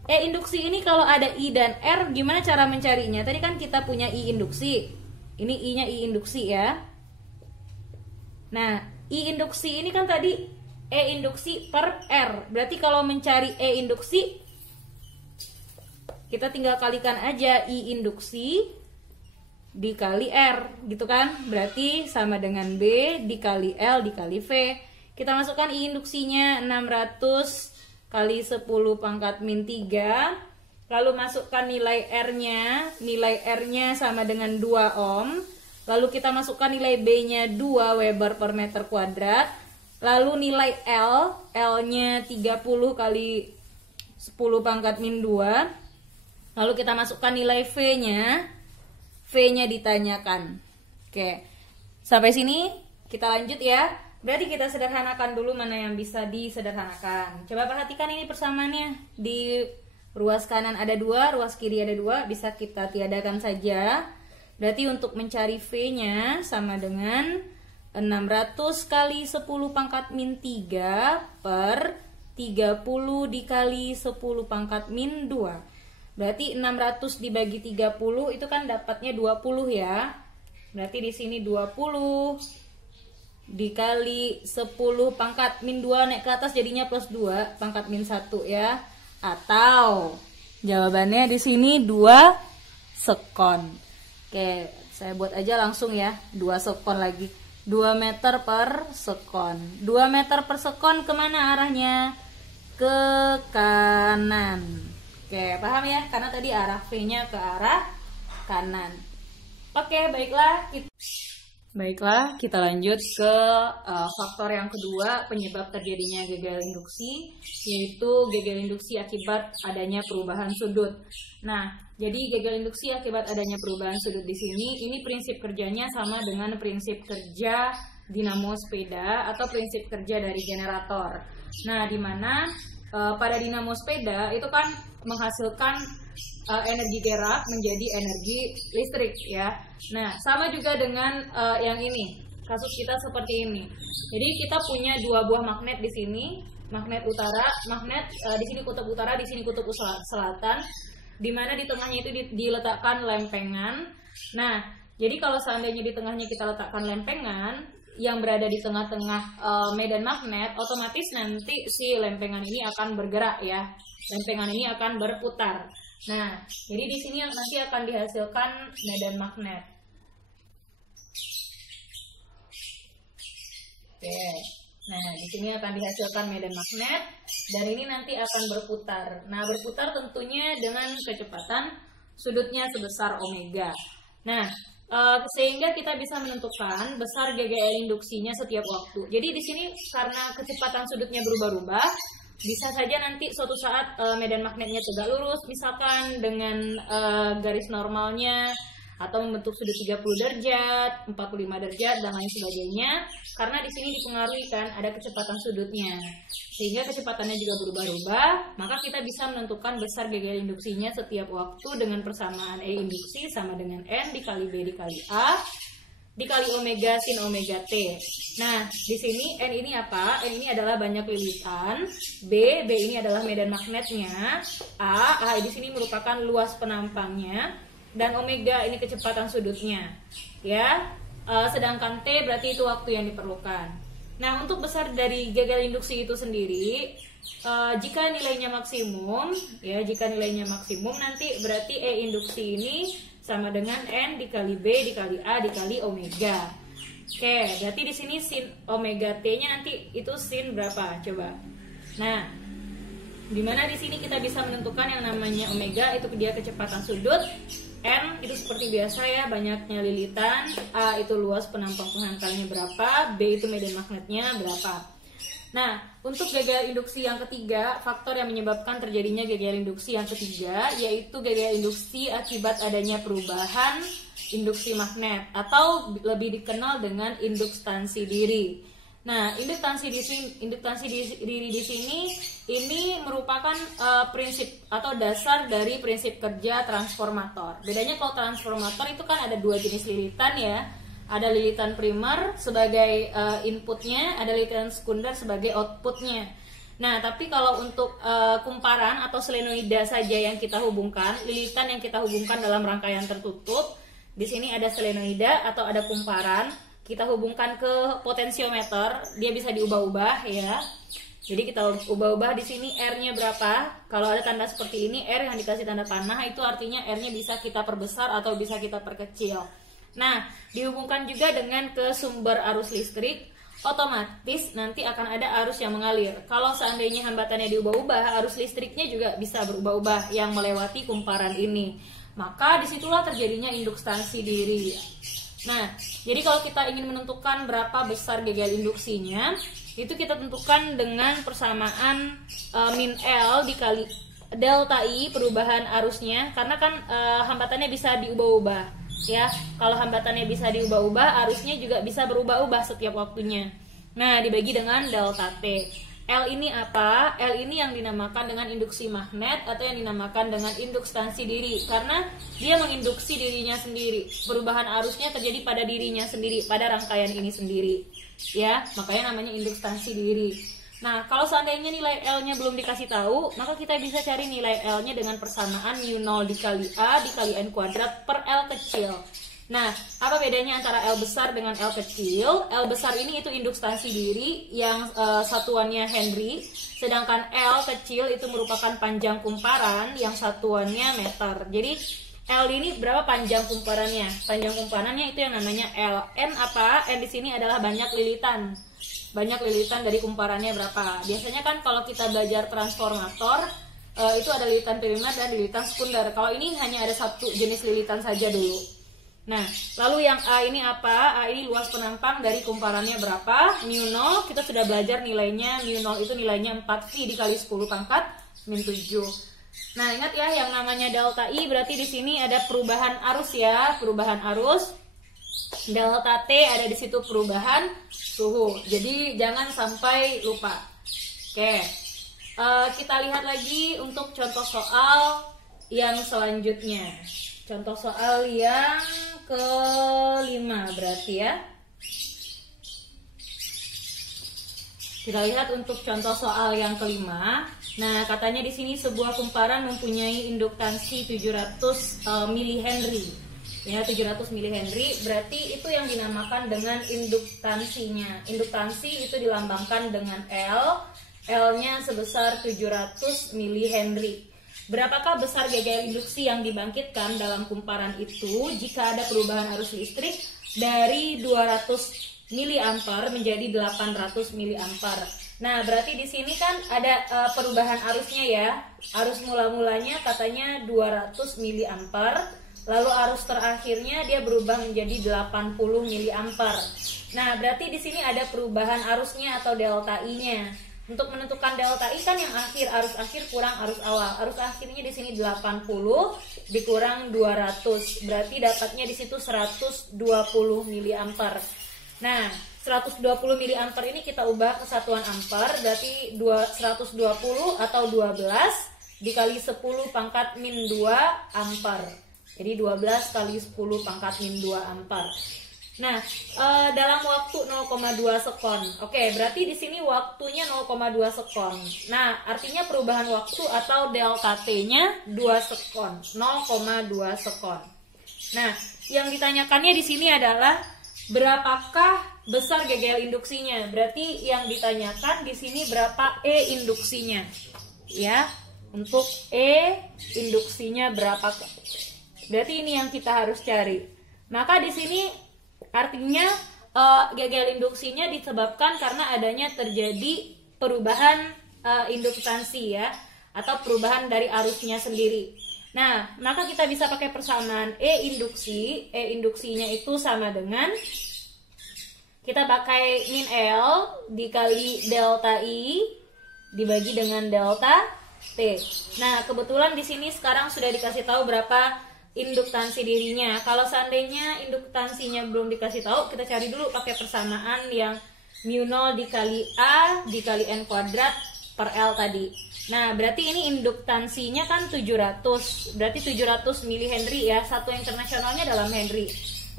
E induksi ini kalau ada I dan R, gimana cara mencarinya? Tadi kan kita punya I induksi. Ini I-nya I induksi ya. Nah, I induksi ini kan tadi E induksi per R. Berarti kalau mencari E induksi, kita tinggal kalikan aja I induksi dikali R, gitu kan? Berarti sama dengan B dikali L dikali V. Kita masukkan I induksinya 600 kali 10 pangkat min 3. Lalu masukkan nilai R-nya sama dengan 2 ohm. Lalu kita masukkan nilai B-nya 2 Weber per meter kuadrat. Lalu nilai L-nya 30 kali 10 pangkat min 2. Lalu kita masukkan nilai V-nya ditanyakan. Oke, sampai sini kita lanjut ya. Berarti kita sederhanakan dulu mana yang bisa disederhanakan. Coba perhatikan ini persamaannya. Di ruas kanan ada 2, ruas kiri ada 2, bisa kita tiadakan saja. Berarti untuk mencari V-nya sama dengan 600 kali 10 pangkat min 3 per 30 dikali 10 pangkat min 2. Berarti 600 dibagi 30 itu kan dapatnya 20 ya. Berarti di sini 20 dikali 10 pangkat min 2 naik ke atas jadinya plus 2 pangkat min 1 ya. Atau jawabannya di sini 2 sekon. Oke, saya buat aja langsung ya. 2 sekon lagi. 2 meter per sekon. 2 meter per sekon kemana arahnya? Ke kanan. Oke, paham ya? Karena tadi arah V-nya ke arah kanan. Oke, baiklah. Baiklah, kita lanjut ke faktor yang kedua penyebab terjadinya gagal induksi, yaitu gagal induksi akibat adanya perubahan sudut. Nah, jadi gagal induksi akibat adanya perubahan sudut di sini, ini prinsip kerjanya sama dengan prinsip kerja dinamo sepeda atau prinsip kerja dari generator. Nah, di mana pada dinamo sepeda itu kan menghasilkan energi gerak menjadi energi listrik ya. Nah, sama juga dengan yang ini. Kasus kita seperti ini. Jadi kita punya dua buah magnet di sini, magnet utara, magnet di sini kutub utara, di sini kutub selatan, di mana di tengahnya itu diletakkan lempengan. Nah, jadi kalau seandainya di tengahnya kita letakkan lempengan yang berada di tengah-tengah medan magnet, otomatis nanti si lempengan ini akan bergerak ya. Lempengan ini akan berputar. Nah, jadi di sini nanti akan dihasilkan medan magnet. Oke. Nah, di sini akan dihasilkan medan magnet dan ini nanti akan berputar. Nah, berputar tentunya dengan kecepatan sudutnya sebesar omega. Nah, sehingga kita bisa menentukan besar GGL induksinya setiap waktu. Jadi di sini karena kecepatan sudutnya berubah-ubah, bisa saja nanti suatu saat medan magnetnya tegak lurus, misalkan dengan garis normalnya, atau membentuk sudut 30 derajat, 45 derajat, dan lain sebagainya. Karena di sini dipengaruhi kan ada kecepatan sudutnya, sehingga kecepatannya juga berubah-ubah. Maka kita bisa menentukan besar GGL induksinya setiap waktu dengan persamaan E induksi sama dengan N dikali B dikali A dikali omega sin omega T. Nah, di sini N ini apa? N ini adalah banyak lilitan. B ini adalah medan magnetnya. A di sini merupakan luas penampangnya. Dan omega ini kecepatan sudutnya. Ya, sedangkan T berarti itu waktu yang diperlukan. Nah, untuk besar dari gagal induksi itu sendiri, jika nilainya maksimum, ya, jika nilainya maksimum nanti berarti E induksi ini sama dengan N dikali B dikali A dikali omega. Oke, berarti di sini sin omega T-nya nanti itu sin berapa? Coba. Nah, dimana di sini kita bisa menentukan yang namanya omega itu dia kecepatan sudut, N itu seperti biasa ya banyaknya lilitan, A itu luas penampang penghantarannya berapa, B itu medan magnetnya berapa. Nah, untuk gagal induksi yang ketiga, faktor yang menyebabkan terjadinya gagal induksi yang ketiga yaitu gagal induksi akibat adanya perubahan induksi magnet atau lebih dikenal dengan induktansi diri. Nah, induktansi diri di sini ini merupakan prinsip atau dasar dari prinsip kerja transformator. Bedanya kalau transformator itu kan ada dua jenis lilitan ya. Ada lilitan primer sebagai inputnya, ada lilitan sekunder sebagai outputnya. Nah, tapi kalau untuk kumparan atau selenoida saja yang kita hubungkan, lilitan yang kita hubungkan dalam rangkaian tertutup, di sini ada selenoida atau ada kumparan, kita hubungkan ke potensiometer, dia bisa diubah-ubah ya. Jadi kita ubah-ubah di sini R-nya berapa? Kalau ada tanda seperti ini, R yang dikasih tanda panah itu artinya R-nya bisa kita perbesar atau bisa kita perkecil. Nah, dihubungkan juga dengan ke sumber arus listrik, otomatis nanti akan ada arus yang mengalir. Kalau seandainya hambatannya diubah-ubah, arus listriknya juga bisa berubah-ubah yang melewati kumparan ini. Maka disitulah terjadinya induktansi diri. Nah, jadi kalau kita ingin menentukan berapa besar gagal induksinya, itu kita tentukan dengan persamaan min L dikali delta I perubahan arusnya, karena kan hambatannya bisa diubah-ubah. Ya, kalau hambatannya bisa diubah-ubah, arusnya juga bisa berubah-ubah setiap waktunya. Nah, dibagi dengan delta T. L ini apa? L ini yang dinamakan dengan induksi magnet atau yang dinamakan dengan induktansi diri, karena dia menginduksi dirinya sendiri. Perubahan arusnya terjadi pada dirinya sendiri, pada rangkaian ini sendiri. Ya, makanya namanya induktansi diri. Nah, kalau seandainya nilai L-nya belum dikasih tahu, maka kita bisa cari nilai L-nya dengan persamaan mu 0 dikali A dikali N kuadrat per L kecil. Nah, apa bedanya antara L besar dengan L kecil? L besar ini itu induktansi diri yang satuannya Henry, sedangkan L kecil itu merupakan panjang kumparan yang satuannya meter. Jadi, L ini berapa panjang kumparannya? Panjang kumparannya itu yang namanya L. N apa? N di sini adalah banyak lilitan. Banyak lilitan dari kumparannya berapa. Biasanya kan kalau kita belajar transformator itu ada lilitan primer dan lilitan sekunder. Kalau ini hanya ada satu jenis lilitan saja dulu. Nah, lalu yang A ini apa? A ini luas penampang dari kumparannya berapa? Mu 0, kita sudah belajar nilainya. Mu 0 itu nilainya 4V dikali 10 pangkat min 7. Nah, ingat ya, yang namanya delta I berarti di sini ada perubahan arus ya, perubahan arus. Delta T ada di situ perubahan suhu. Jadi jangan sampai lupa. Oke. Kita lihat lagi untuk contoh soal yang selanjutnya. Contoh soal yang kelima berarti ya. Kita lihat untuk contoh soal yang kelima. Nah, katanya di sini sebuah kumparan mempunyai induktansi 700 mH. Ya, 700 mH berarti itu yang dinamakan dengan induktansinya. Induktansi itu dilambangkan dengan L. L-nya sebesar 700 mH. Berapakah besar GGL induksi yang dibangkitkan dalam kumparan itu jika ada perubahan arus listrik dari 200 mA menjadi 800 mA? Nah, berarti di sini kan ada perubahan arusnya ya. Arus mula-mulanya katanya 200 mA, lalu arus terakhirnya dia berubah menjadi 80 mA. Nah, berarti di sini ada perubahan arusnya atau delta I-nya. Untuk menentukan delta I kan yang akhir, arus akhir kurang arus awal. Arus akhirnya di sini 80 dikurang 200. Berarti dapatnya di situ 120 mA. Nah, 120 mA ini kita ubah ke satuan ampere, berarti 120 atau 12 dikali 10 pangkat min 2 ampere. Jadi 12 kali 10 pangkat min 2 ampere. Nah, dalam waktu 0,2 sekon. Oke, berarti di sini waktunya 0,2 sekon. Nah, artinya perubahan waktu atau delta T-nya 2 sekon, 0,2 sekon. Nah, yang ditanyakannya di sini adalah berapakah besar GGL induksinya? Berarti yang ditanyakan di sini berapa E induksinya? Ya, untuk E induksinya berapa? Berarti ini yang kita harus cari. Maka di sini artinya GGL induksinya disebabkan karena adanya terjadi perubahan induktansi ya, atau perubahan dari arusnya sendiri. Nah, maka kita bisa pakai persamaan E induksinya itu sama dengan kita pakai min L dikali delta I dibagi dengan delta T. Nah, kebetulan di sini sekarang sudah dikasih tahu berapa induktansi dirinya. Kalau seandainya induktansinya belum dikasih tahu, kita cari dulu pakai persamaan yang mu 0 dikali A dikali N kuadrat per L tadi. Nah, berarti ini induktansinya kan 700. Berarti 700 mH ya, satu internasionalnya dalam Henry.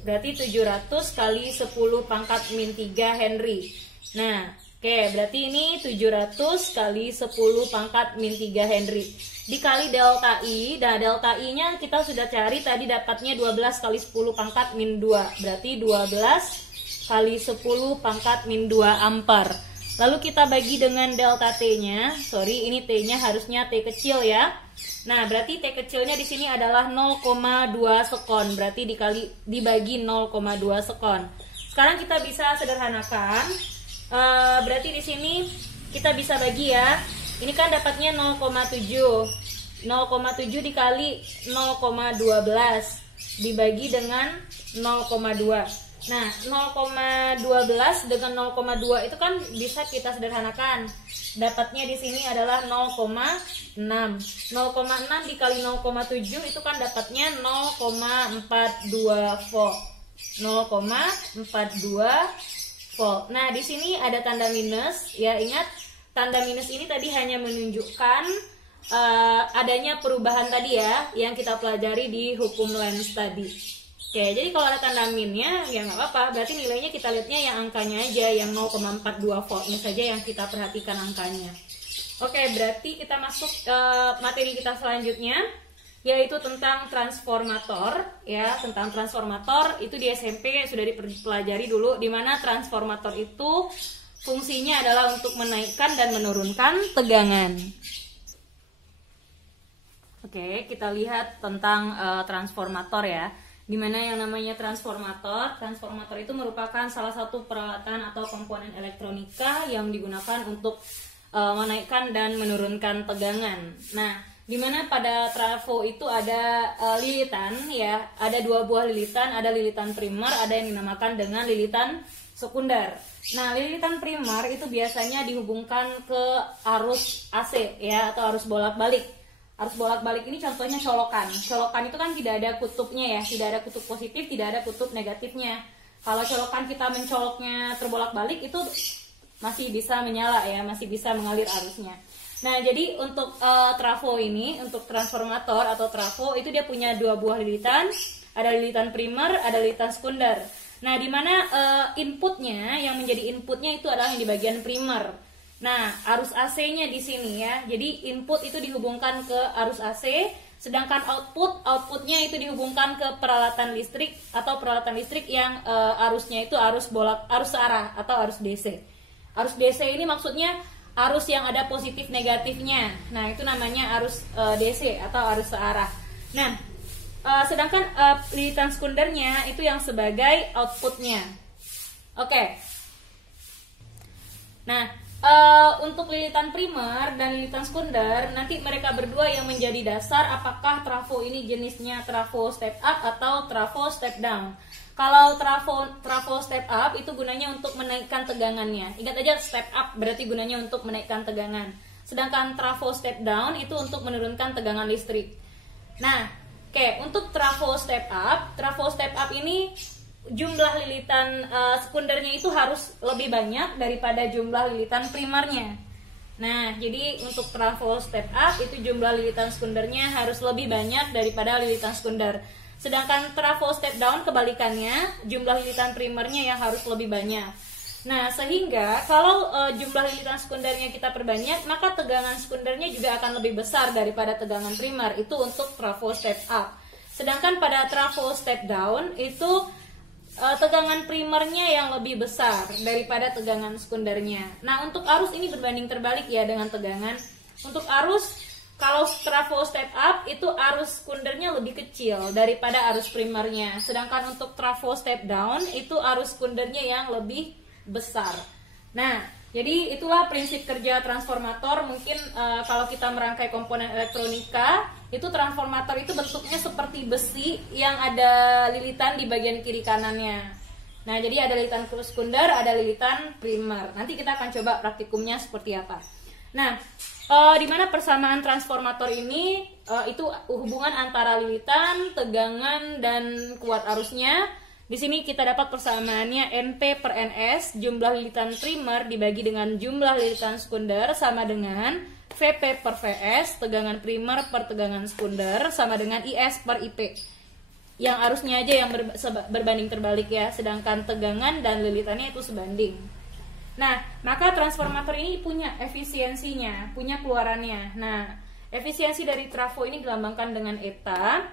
Berarti 700 kali 10 pangkat min 3 Henry. Nah, oke, berarti ini 700 kali 10 pangkat min 3 Henry dikali delta I. Nah, delta I-nya kita sudah cari tadi, dapatnya 12 kali 10 pangkat min 2. Berarti 12 kali 10 pangkat min 2 ampere. Lalu kita bagi dengan delta T-nya. Sorry, ini T-nya harusnya T kecil ya. Nah, berarti T kecilnya di sini adalah 0,2 sekon. Berarti dibagi 0,2 sekon. Sekarang kita bisa sederhanakan. Berarti di sini kita bisa bagi ya. Ini kan dapatnya 0,7. 0,7 dikali 0,12 dibagi dengan 0,2. Nah, 0,12 dengan 0,2 itu kan bisa kita sederhanakan. Dapatnya di sini adalah 0,6. 0,6 dikali 0,7 itu kan dapatnya 0,42 volt. 0,42 volt. Nah, di sini ada tanda minus. Ya, ingat tanda minus ini tadi hanya menunjukkan adanya perubahan tadi ya, yang kita pelajari di hukum Lenz tadi. Oke, jadi kalau ada tanda minnya ya nggak apa-apa, berarti nilainya kita lihatnya yang angkanya aja, yang 0,42 voltnya saja yang kita perhatikan angkanya. Oke, berarti kita masuk materi kita selanjutnya, yaitu tentang transformator ya. Tentang transformator itu di SMP sudah dipelajari dulu, di mana transformator itu fungsinya adalah untuk menaikkan dan menurunkan tegangan. Oke, kita lihat tentang transformator ya. Dimana yang namanya transformator itu merupakan salah satu peralatan atau komponen elektronika yang digunakan untuk menaikkan dan menurunkan tegangan. Nah, Dimana pada trafo itu ada lilitan ya, ada 2 buah lilitan, ada lilitan primer, ada yang dinamakan dengan lilitan sekunder. Nah, lilitan primer itu biasanya dihubungkan ke arus AC ya, atau arus bolak-balik. Arus bolak-balik ini contohnya colokan. Colokan itu kan tidak ada kutubnya ya, tidak ada kutub positif, tidak ada kutub negatifnya. Kalau colokan kita mencoloknya terbolak-balik itu masih bisa menyala ya, masih bisa mengalir arusnya. Nah, jadi untuk trafo ini, untuk transformator atau trafo itu dia punya 2 buah lilitan, ada lilitan primer, ada lilitan sekunder. Nah, di mana inputnya, yang menjadi inputnya itu adalah yang di bagian primer. Nah, arus AC-nya di sini ya. Jadi input itu dihubungkan ke arus AC, sedangkan outputnya itu dihubungkan ke peralatan listrik atau peralatan listrik yang arusnya itu arus searah atau arus DC. Arus DC ini maksudnya arus yang ada positif negatifnya. Nah, itu namanya arus DC atau arus searah. Nah, sedangkan lilitan sekundernya itu yang sebagai outputnya. Oke. Nah, untuk lilitan primer dan lilitan sekunder, nanti mereka berdua yang menjadi dasar apakah trafo ini jenisnya trafo step up atau trafo step down. Kalau trafo step up itu gunanya untuk menaikkan tegangannya. Ingat aja, step up berarti gunanya untuk menaikkan tegangan. Sedangkan trafo step down itu untuk menurunkan tegangan listrik. Nah, oke, untuk trafo step up ini jumlah lilitan sekundernya itu harus lebih banyak daripada jumlah lilitan primernya. Nah, jadi untuk trafo step up itu jumlah lilitan sekundernya harus lebih banyak daripada lilitan sekunder. Sedangkan trafo step down kebalikannya, jumlah lilitan primernya yang harus lebih banyak. Nah, sehingga kalau jumlah lilitan sekundernya kita perbanyak, maka tegangan sekundernya juga akan lebih besar daripada tegangan primer. Itu untuk trafo step up. Sedangkan pada trafo step down itu tegangan primernya yang lebih besar daripada tegangan sekundernya. Nah, untuk arus ini berbanding terbalik ya dengan tegangan. Untuk arus, kalau trafo step up itu arus sekundernya lebih kecil daripada arus primernya. Sedangkan untuk trafo step down itu arus sekundernya yang lebih besar. Nah, jadi itulah prinsip kerja transformator. Mungkin kalau kita merangkai komponen elektronika, itu transformator itu bentuknya seperti besi yang ada lilitan di bagian kiri kanannya. Nah, jadi ada lilitan sekunder, ada lilitan primer. Nanti kita akan coba praktikumnya seperti apa. Nah, di mana persamaan transformator ini itu hubungan antara lilitan, tegangan, dan kuat arusnya. Di sini kita dapat persamaannya NP per NS, jumlah lilitan primer dibagi dengan jumlah lilitan sekunder sama dengan VP per VS, tegangan primer per tegangan sekunder sama dengan IS per IP. Yang arusnya aja yang berbanding terbalik ya, sedangkan tegangan dan lilitannya itu sebanding. Nah, maka transformator ini punya efisiensinya, punya keluarannya. Nah, efisiensi dari trafo ini dilambangkan dengan eta,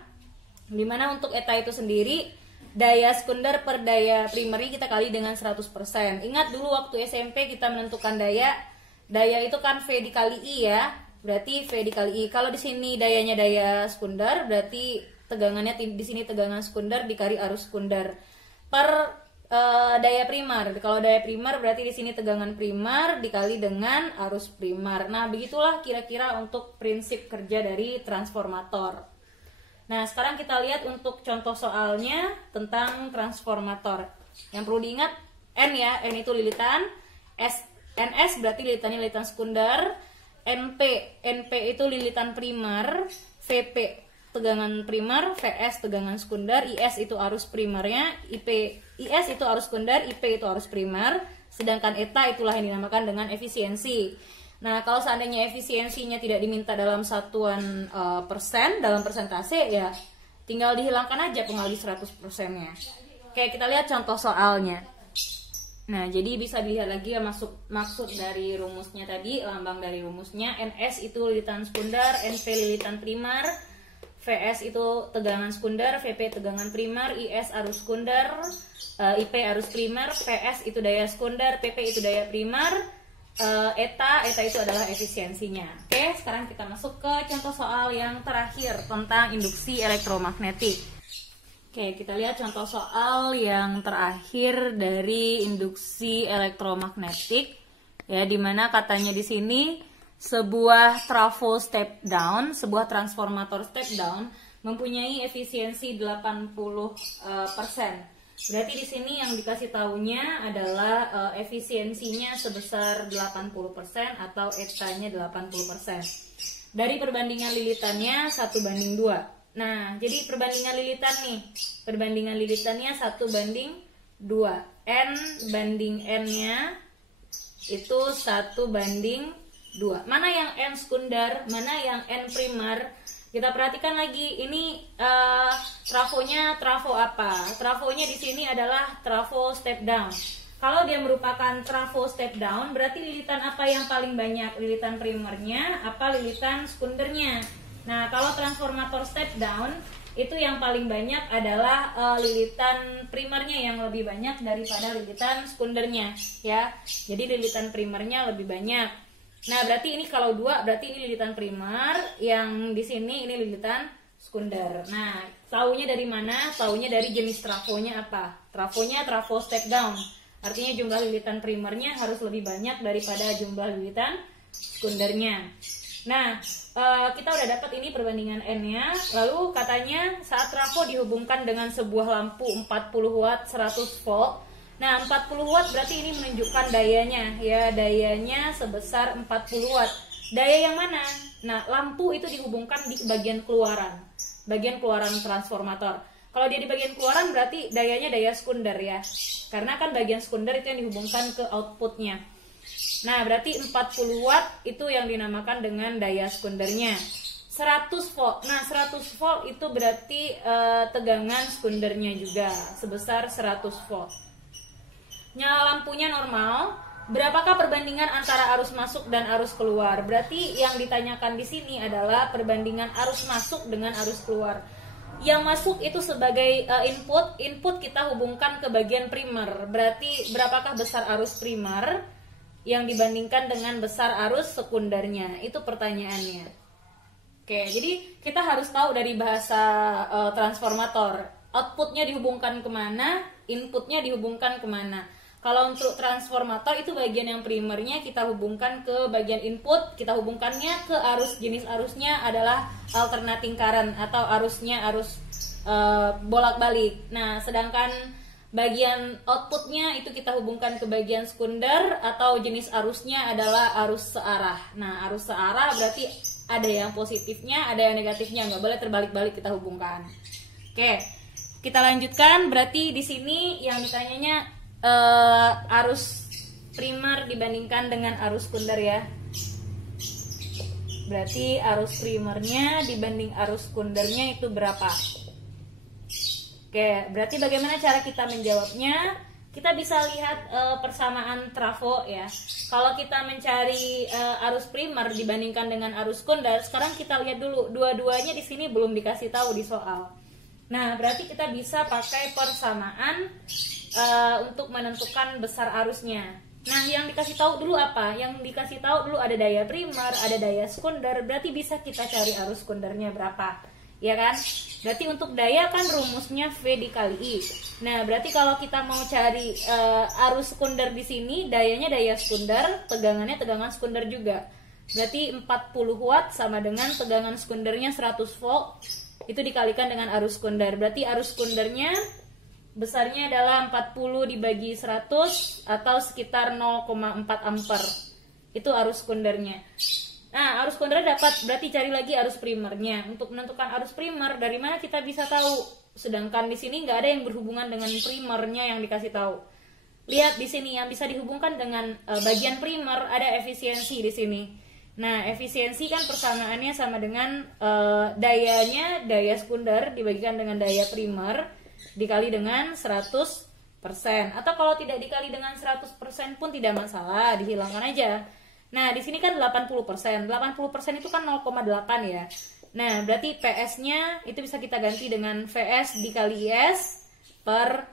dimana untuk eta itu sendiri daya sekunder per daya primer kita kali dengan 100%. Ingat dulu waktu SMP kita menentukan daya itu kan V dikali I ya, berarti V dikali I. Kalau di sini dayanya daya sekunder, berarti tegangannya di sini tegangan sekunder dikali arus sekunder per daya primer. Kalau daya primer berarti di sini tegangan primer dikali dengan arus primer. Nah, begitulah kira-kira untuk prinsip kerja dari transformator. Nah, sekarang kita lihat untuk contoh soalnya tentang transformator. Yang perlu diingat, N ya, N itu lilitan, NS berarti lilitannya lilitan sekunder, NP itu lilitan primer, VP tegangan primer, VS tegangan sekunder, IS itu arus primernya, IS itu arus sekunder, IP itu arus primer, sedangkan eta itulah yang dinamakan dengan efisiensi. Nah, kalau seandainya efisiensinya tidak diminta dalam satuan persen, dalam persentase ya tinggal dihilangkan aja pengalih 100%-nya. Oke, kita lihat contoh soalnya. Nah, jadi bisa dilihat lagi ya maksud dari rumusnya tadi, lambang dari rumusnya. NS itu lilitan sekunder, NP lilitan primer, VS itu tegangan sekunder, VP tegangan primer, IS arus sekunder, IP arus primer, PS itu daya sekunder, PP itu daya primer, eta itu adalah efisiensinya. Oke, sekarang kita masuk ke contoh soal yang terakhir tentang induksi elektromagnetik. Oke, kita lihat contoh soal yang terakhir dari induksi elektromagnetik ya, dimana katanya di sini sebuah trafo step down, sebuah transformator step down mempunyai efisiensi 80%. Berarti di sini yang dikasih tahunya adalah efisiensinya sebesar 80% atau etanya 80%. Dari perbandingan lilitannya 1:2. Nah, jadi perbandingan lilitan nih. Perbandingan lilitannya 1:2. N banding N-nya itu 1:2. Mana yang N sekunder, mana yang N primer? Kita perhatikan lagi, ini trafonya trafo apa? Trafonya di sini adalah trafo step down. Kalau dia merupakan trafo step down, berarti lilitan apa yang paling banyak? Lilitan primernya apa lilitan sekundernya? Nah, kalau transformator step down, itu yang paling banyak adalah lilitan primernya yang lebih banyak daripada lilitan sekundernya, ya. Jadi lilitan primernya lebih banyak. Nah, berarti ini kalau 2, berarti ini lilitan primer, yang di sini ini lilitan sekunder. Nah, taunya dari mana? Taunya dari jenis trafonya apa? Trafonya trafo step down. Artinya jumlah lilitan primernya harus lebih banyak daripada jumlah lilitan sekundernya. Nah, kita udah dapat ini perbandingan N-nya. Lalu katanya saat trafo dihubungkan dengan sebuah lampu 40 watt 100 volt. Nah, 40 watt berarti ini menunjukkan dayanya, ya, dayanya sebesar 40 watt. Daya yang mana? Nah, lampu itu dihubungkan di bagian keluaran transformator. Kalau dia di bagian keluaran berarti dayanya daya sekunder, ya. Karena kan bagian sekunder itu yang dihubungkan ke outputnya. Nah, berarti 40 watt itu yang dinamakan dengan daya sekundernya. 100 volt. Nah, 100 volt itu berarti tegangan sekundernya juga sebesar 100 volt. Nyala lampunya normal. Berapakah perbandingan antara arus masuk dan arus keluar? Berarti yang ditanyakan di sini adalah perbandingan arus masuk dengan arus keluar. Yang masuk itu sebagai input kita hubungkan ke bagian primer. Berarti berapakah besar arus primer yang dibandingkan dengan besar arus sekundernya? Itu pertanyaannya. Oke, jadi kita harus tahu dari bahasa transformator, outputnya dihubungkan kemana, inputnya dihubungkan kemana. Kalau untuk transformator itu bagian yang primernya kita hubungkan ke bagian input, kita hubungkannya ke arus, jenis arusnya adalah alternating current atau arusnya arus bolak-balik. Nah, sedangkan bagian outputnya itu kita hubungkan ke bagian sekunder atau jenis arusnya adalah arus searah. Nah, arus searah berarti ada yang positifnya, ada yang negatifnya, nggak boleh terbalik-balik kita hubungkan. Oke, kita lanjutkan. Berarti di sini yang ditanyanya arus primer dibandingkan dengan arus sekunder, ya. Berarti arus primernya dibanding arus sekundernya itu berapa? Oke, berarti bagaimana cara kita menjawabnya? Kita bisa lihat persamaan trafo, ya. Kalau kita mencari arus primer dibandingkan dengan arus sekunder, sekarang kita lihat dulu dua-duanya di sini belum dikasih tahu di soal. Nah, berarti kita bisa pakai persamaan untuk menentukan besar arusnya. Nah, yang dikasih tahu dulu apa? Yang dikasih tahu dulu ada daya primer, ada daya sekunder. Berarti bisa kita cari arus sekundernya berapa, ya kan? Berarti untuk daya kan rumusnya V dikali I. Nah, berarti kalau kita mau cari arus sekunder di sini, dayanya daya sekunder, tegangannya tegangan sekunder juga. Berarti 40 watt sama dengan tegangan sekundernya 100 volt. Itu dikalikan dengan arus sekunder. Berarti arus sekundernya besarnya adalah 40 dibagi 100 atau sekitar 0,4 ampere. Itu arus sekundernya. Nah, arus sekunder dapat, berarti cari lagi arus primernya. Untuk menentukan arus primer, dari mana kita bisa tahu? Sedangkan di sini nggak ada yang berhubungan dengan primernya yang dikasih tahu. Lihat di sini yang bisa dihubungkan dengan bagian primer, ada efisiensi di sini. Nah, efisiensi kan persamaannya sama dengan dayanya, daya sekunder dibagikan dengan daya primer dikali dengan 100%. Atau kalau tidak dikali dengan 100% pun tidak masalah, dihilangkan aja. Nah, di sini kan 80%. 80% itu kan 0,8, ya. Nah, berarti PS-nya itu bisa kita ganti dengan VS dikali IS per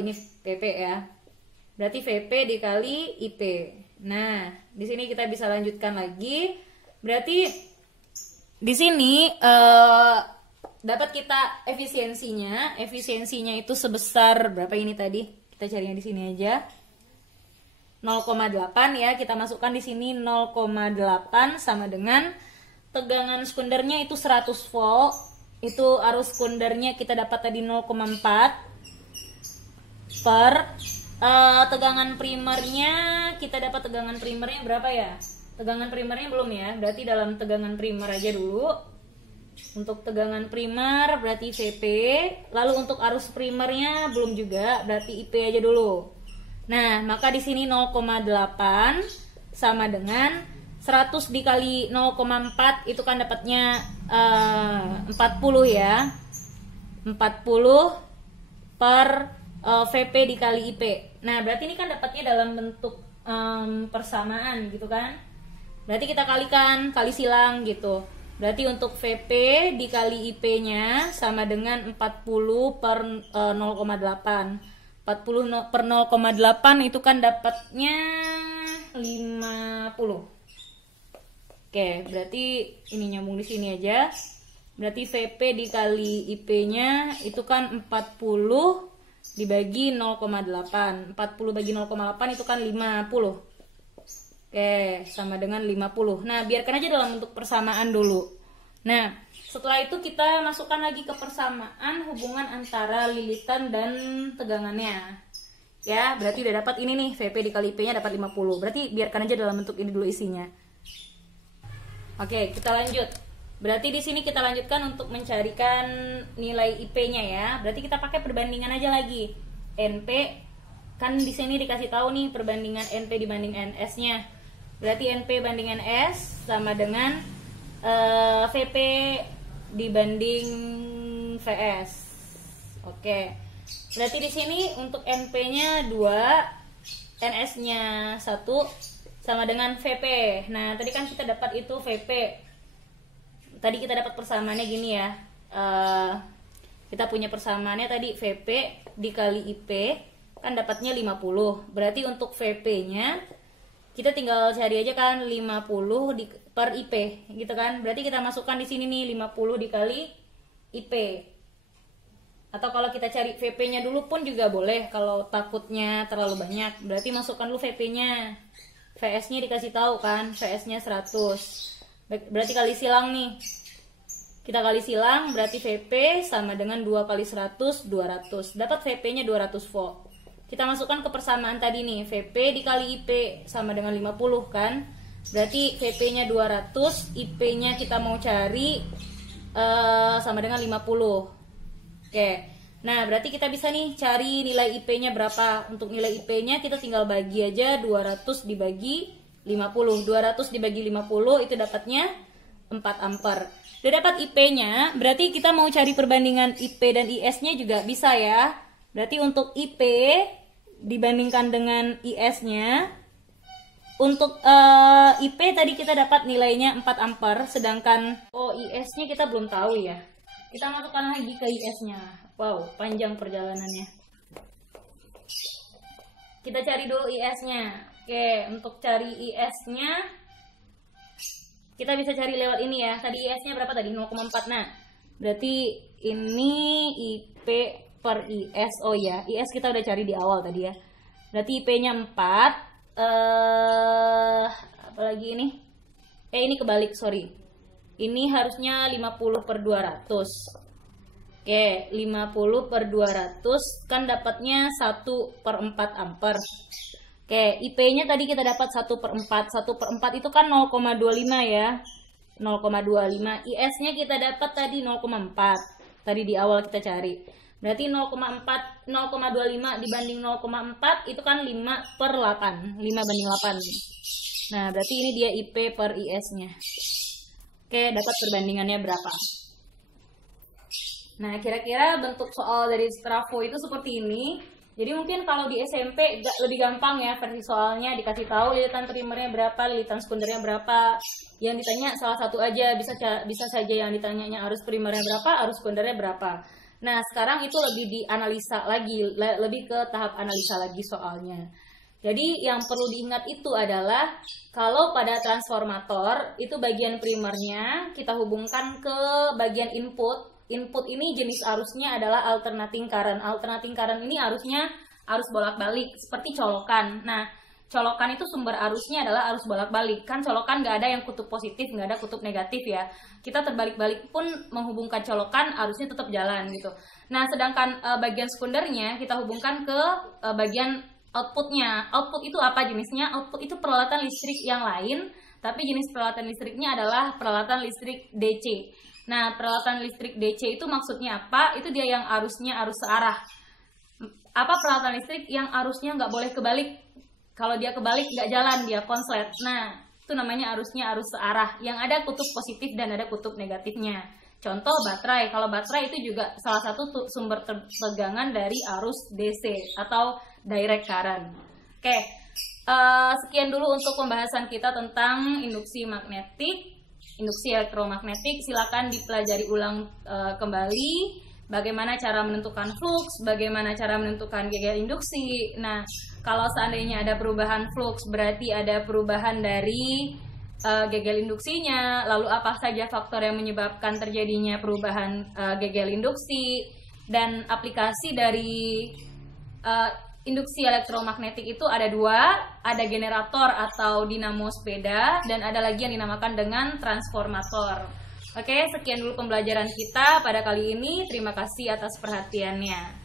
ini PP, ya. Berarti VP dikali IP. Nah, di sini kita bisa lanjutkan lagi. Berarti di sini dapat kita efisiensinya itu sebesar berapa ini tadi? Kita carinya di sini aja. 0,8 ya, kita masukkan di sini 0,8 sama dengan tegangan sekundernya itu 100 volt. Itu arus sekundernya kita dapat tadi 0,4 per tegangan primernya, kita dapat tegangan primernya berapa ya? Tegangan primernya belum ya, berarti dalam tegangan primer aja dulu. Untuk tegangan primer berarti Vp, lalu untuk arus primernya belum juga, berarti Ip aja dulu. Nah, maka di sini 0,8 sama dengan 100 dikali 0,4 itu kan dapatnya 40 ya. 40 per Vp dikali Ip. Nah, berarti ini kan dapatnya dalam bentuk persamaan gitu kan. Berarti kita kalikan, kali silang gitu. Berarti untuk Vp dikali Ip-nya sama dengan 40 per 0,8. 40 per 0,8 itu kan dapatnya 50. Oke, berarti ini nyambung di sini aja. Berarti Vp dikali Ip-nya itu kan 40 dibagi 0,8. 40 bagi 0,8 itu kan 50. Oke, sama dengan 50. Nah, biarkan aja dalam bentuk persamaan dulu. Nah, setelah itu kita masukkan lagi ke persamaan hubungan antara lilitan dan tegangannya. Ya, berarti udah dapat ini nih, Vp dikali Ip-nya dapat 50. Berarti biarkan aja dalam bentuk ini dulu isinya. Oke, kita lanjut. Berarti di sini kita lanjutkan untuk mencarikan nilai IP-nya ya. Berarti kita pakai perbandingan aja lagi. NP kan di sini dikasih tahu nih perbandingan NP dibanding NS-nya. Berarti NP banding NS sama dengan Vp dibanding Vs. Oke. Berarti di sini untuk NP-nya 2, NS-nya 1 sama dengan Vp. Nah, tadi kan kita dapat itu Vp. Tadi kita dapat persamaannya gini ya. Kita punya persamaannya tadi Vp dikali Ip kan dapatnya 50. Berarti untuk Vp-nya kita tinggal cari aja kan 50 per Ip gitu kan. Berarti kita masukkan di sini nih 50 dikali Ip. Atau kalau kita cari Vp-nya dulu pun juga boleh kalau takutnya terlalu banyak. Berarti masukkan dulu Vp-nya. Vs-nya dikasih tahu kan, Vs-nya 100. Berarti kali silang nih. Kita kali silang berarti Vp sama dengan 2 kali 100, 200. Dapat Vp-nya 200 volt. Kita masukkan ke persamaan tadi nih, Vp dikali Ip sama dengan 50 kan. Berarti Vp-nya 200, Ip-nya kita mau cari sama dengan 50. Oke. Nah, berarti kita bisa nih cari nilai IP-nya berapa. Untuk nilai IP-nya kita tinggal bagi aja 200 dibagi 50. 200 dibagi 50 itu dapatnya 4 ampere. Udah dapat IP-nya, berarti kita mau cari perbandingan IP dan IS-nya juga bisa ya. Berarti untuk IP dibandingkan dengan IS-nya, untuk IP tadi kita dapat nilainya 4 ampere, sedangkan IS-nya kita belum tahu ya. Kita masukkan lagi ke IS-nya. Wow, panjang perjalanannya. Kita cari dulu IS-nya. Oke, untuk cari IS-nya kita bisa cari lewat ini ya. Tadi IS-nya berapa tadi? 0,4. Nah, berarti ini IP per IS. Oh ya, IS kita udah cari di awal tadi ya. Berarti IP-nya 4. Apalagi ini? Ini kebalik, sorry. Ini harusnya 50 per 200. Oke, 50 per 200 kan dapatnya 1 per 4 ampere. Oke, IP-nya tadi kita dapat 1 per 4. 1 per 4 itu kan 0,25 ya. 0,25. IS-nya kita dapat tadi 0,4. Tadi di awal kita cari. Berarti 0,25 dibanding 0,4 itu kan 5 per 8. 5 banding 8. Nah, berarti ini dia IP per IS-nya. Oke, dapat perbandingannya berapa? Nah, kira-kira bentuk soal dari Strafo itu seperti ini. Jadi mungkin kalau di SMP lebih gampang ya versi soalnya, dikasih tahu lilitan primernya berapa, lilitan sekundernya berapa. Yang ditanya salah satu aja, bisa saja yang ditanyanya arus primernya berapa, arus sekundernya berapa. Nah, sekarang itu lebih dianalisa lagi, lebih ke tahap analisa lagi soalnya. Jadi yang perlu diingat itu adalah kalau pada transformator itu bagian primernya kita hubungkan ke bagian input. Input ini jenis arusnya adalah alternating current. Alternating current ini arusnya arus bolak-balik seperti colokan. Nah, colokan itu sumber arusnya adalah arus bolak-balik. Kan colokan nggak ada yang kutub positif, nggak ada kutub negatif ya. Kita terbalik-balik pun menghubungkan colokan, arusnya tetap jalan gitu. Nah, sedangkan bagian sekundernya kita hubungkan ke bagian outputnya. Output itu apa jenisnya? Output itu peralatan listrik yang lain, tapi jenis peralatan listriknya adalah peralatan listrik DC. Nah, peralatan listrik DC itu maksudnya apa? Itu dia yang arusnya arus searah. Apa peralatan listrik yang arusnya nggak boleh kebalik? Kalau dia kebalik nggak jalan, dia konslet. Nah, itu namanya arusnya arus searah, yang ada kutub positif dan ada kutub negatifnya. Contoh baterai. Kalau baterai itu juga salah satu sumber tegangan dari arus DC atau direct current. Oke, sekian dulu untuk pembahasan kita tentang induksi magnetik, induksi elektromagnetik. Silakan dipelajari ulang kembali bagaimana cara menentukan flux, bagaimana cara menentukan gegel induksi. Nah, kalau seandainya ada perubahan flux, berarti ada perubahan dari gegel induksinya. Lalu apa saja faktor yang menyebabkan terjadinya perubahan gegel induksi, dan aplikasi dari induksi elektromagnetik itu ada dua, ada generator atau dinamo sepeda, dan ada lagi yang dinamakan dengan transformator. Oke, sekian dulu pembelajaran kita pada kali ini. Terima kasih atas perhatiannya.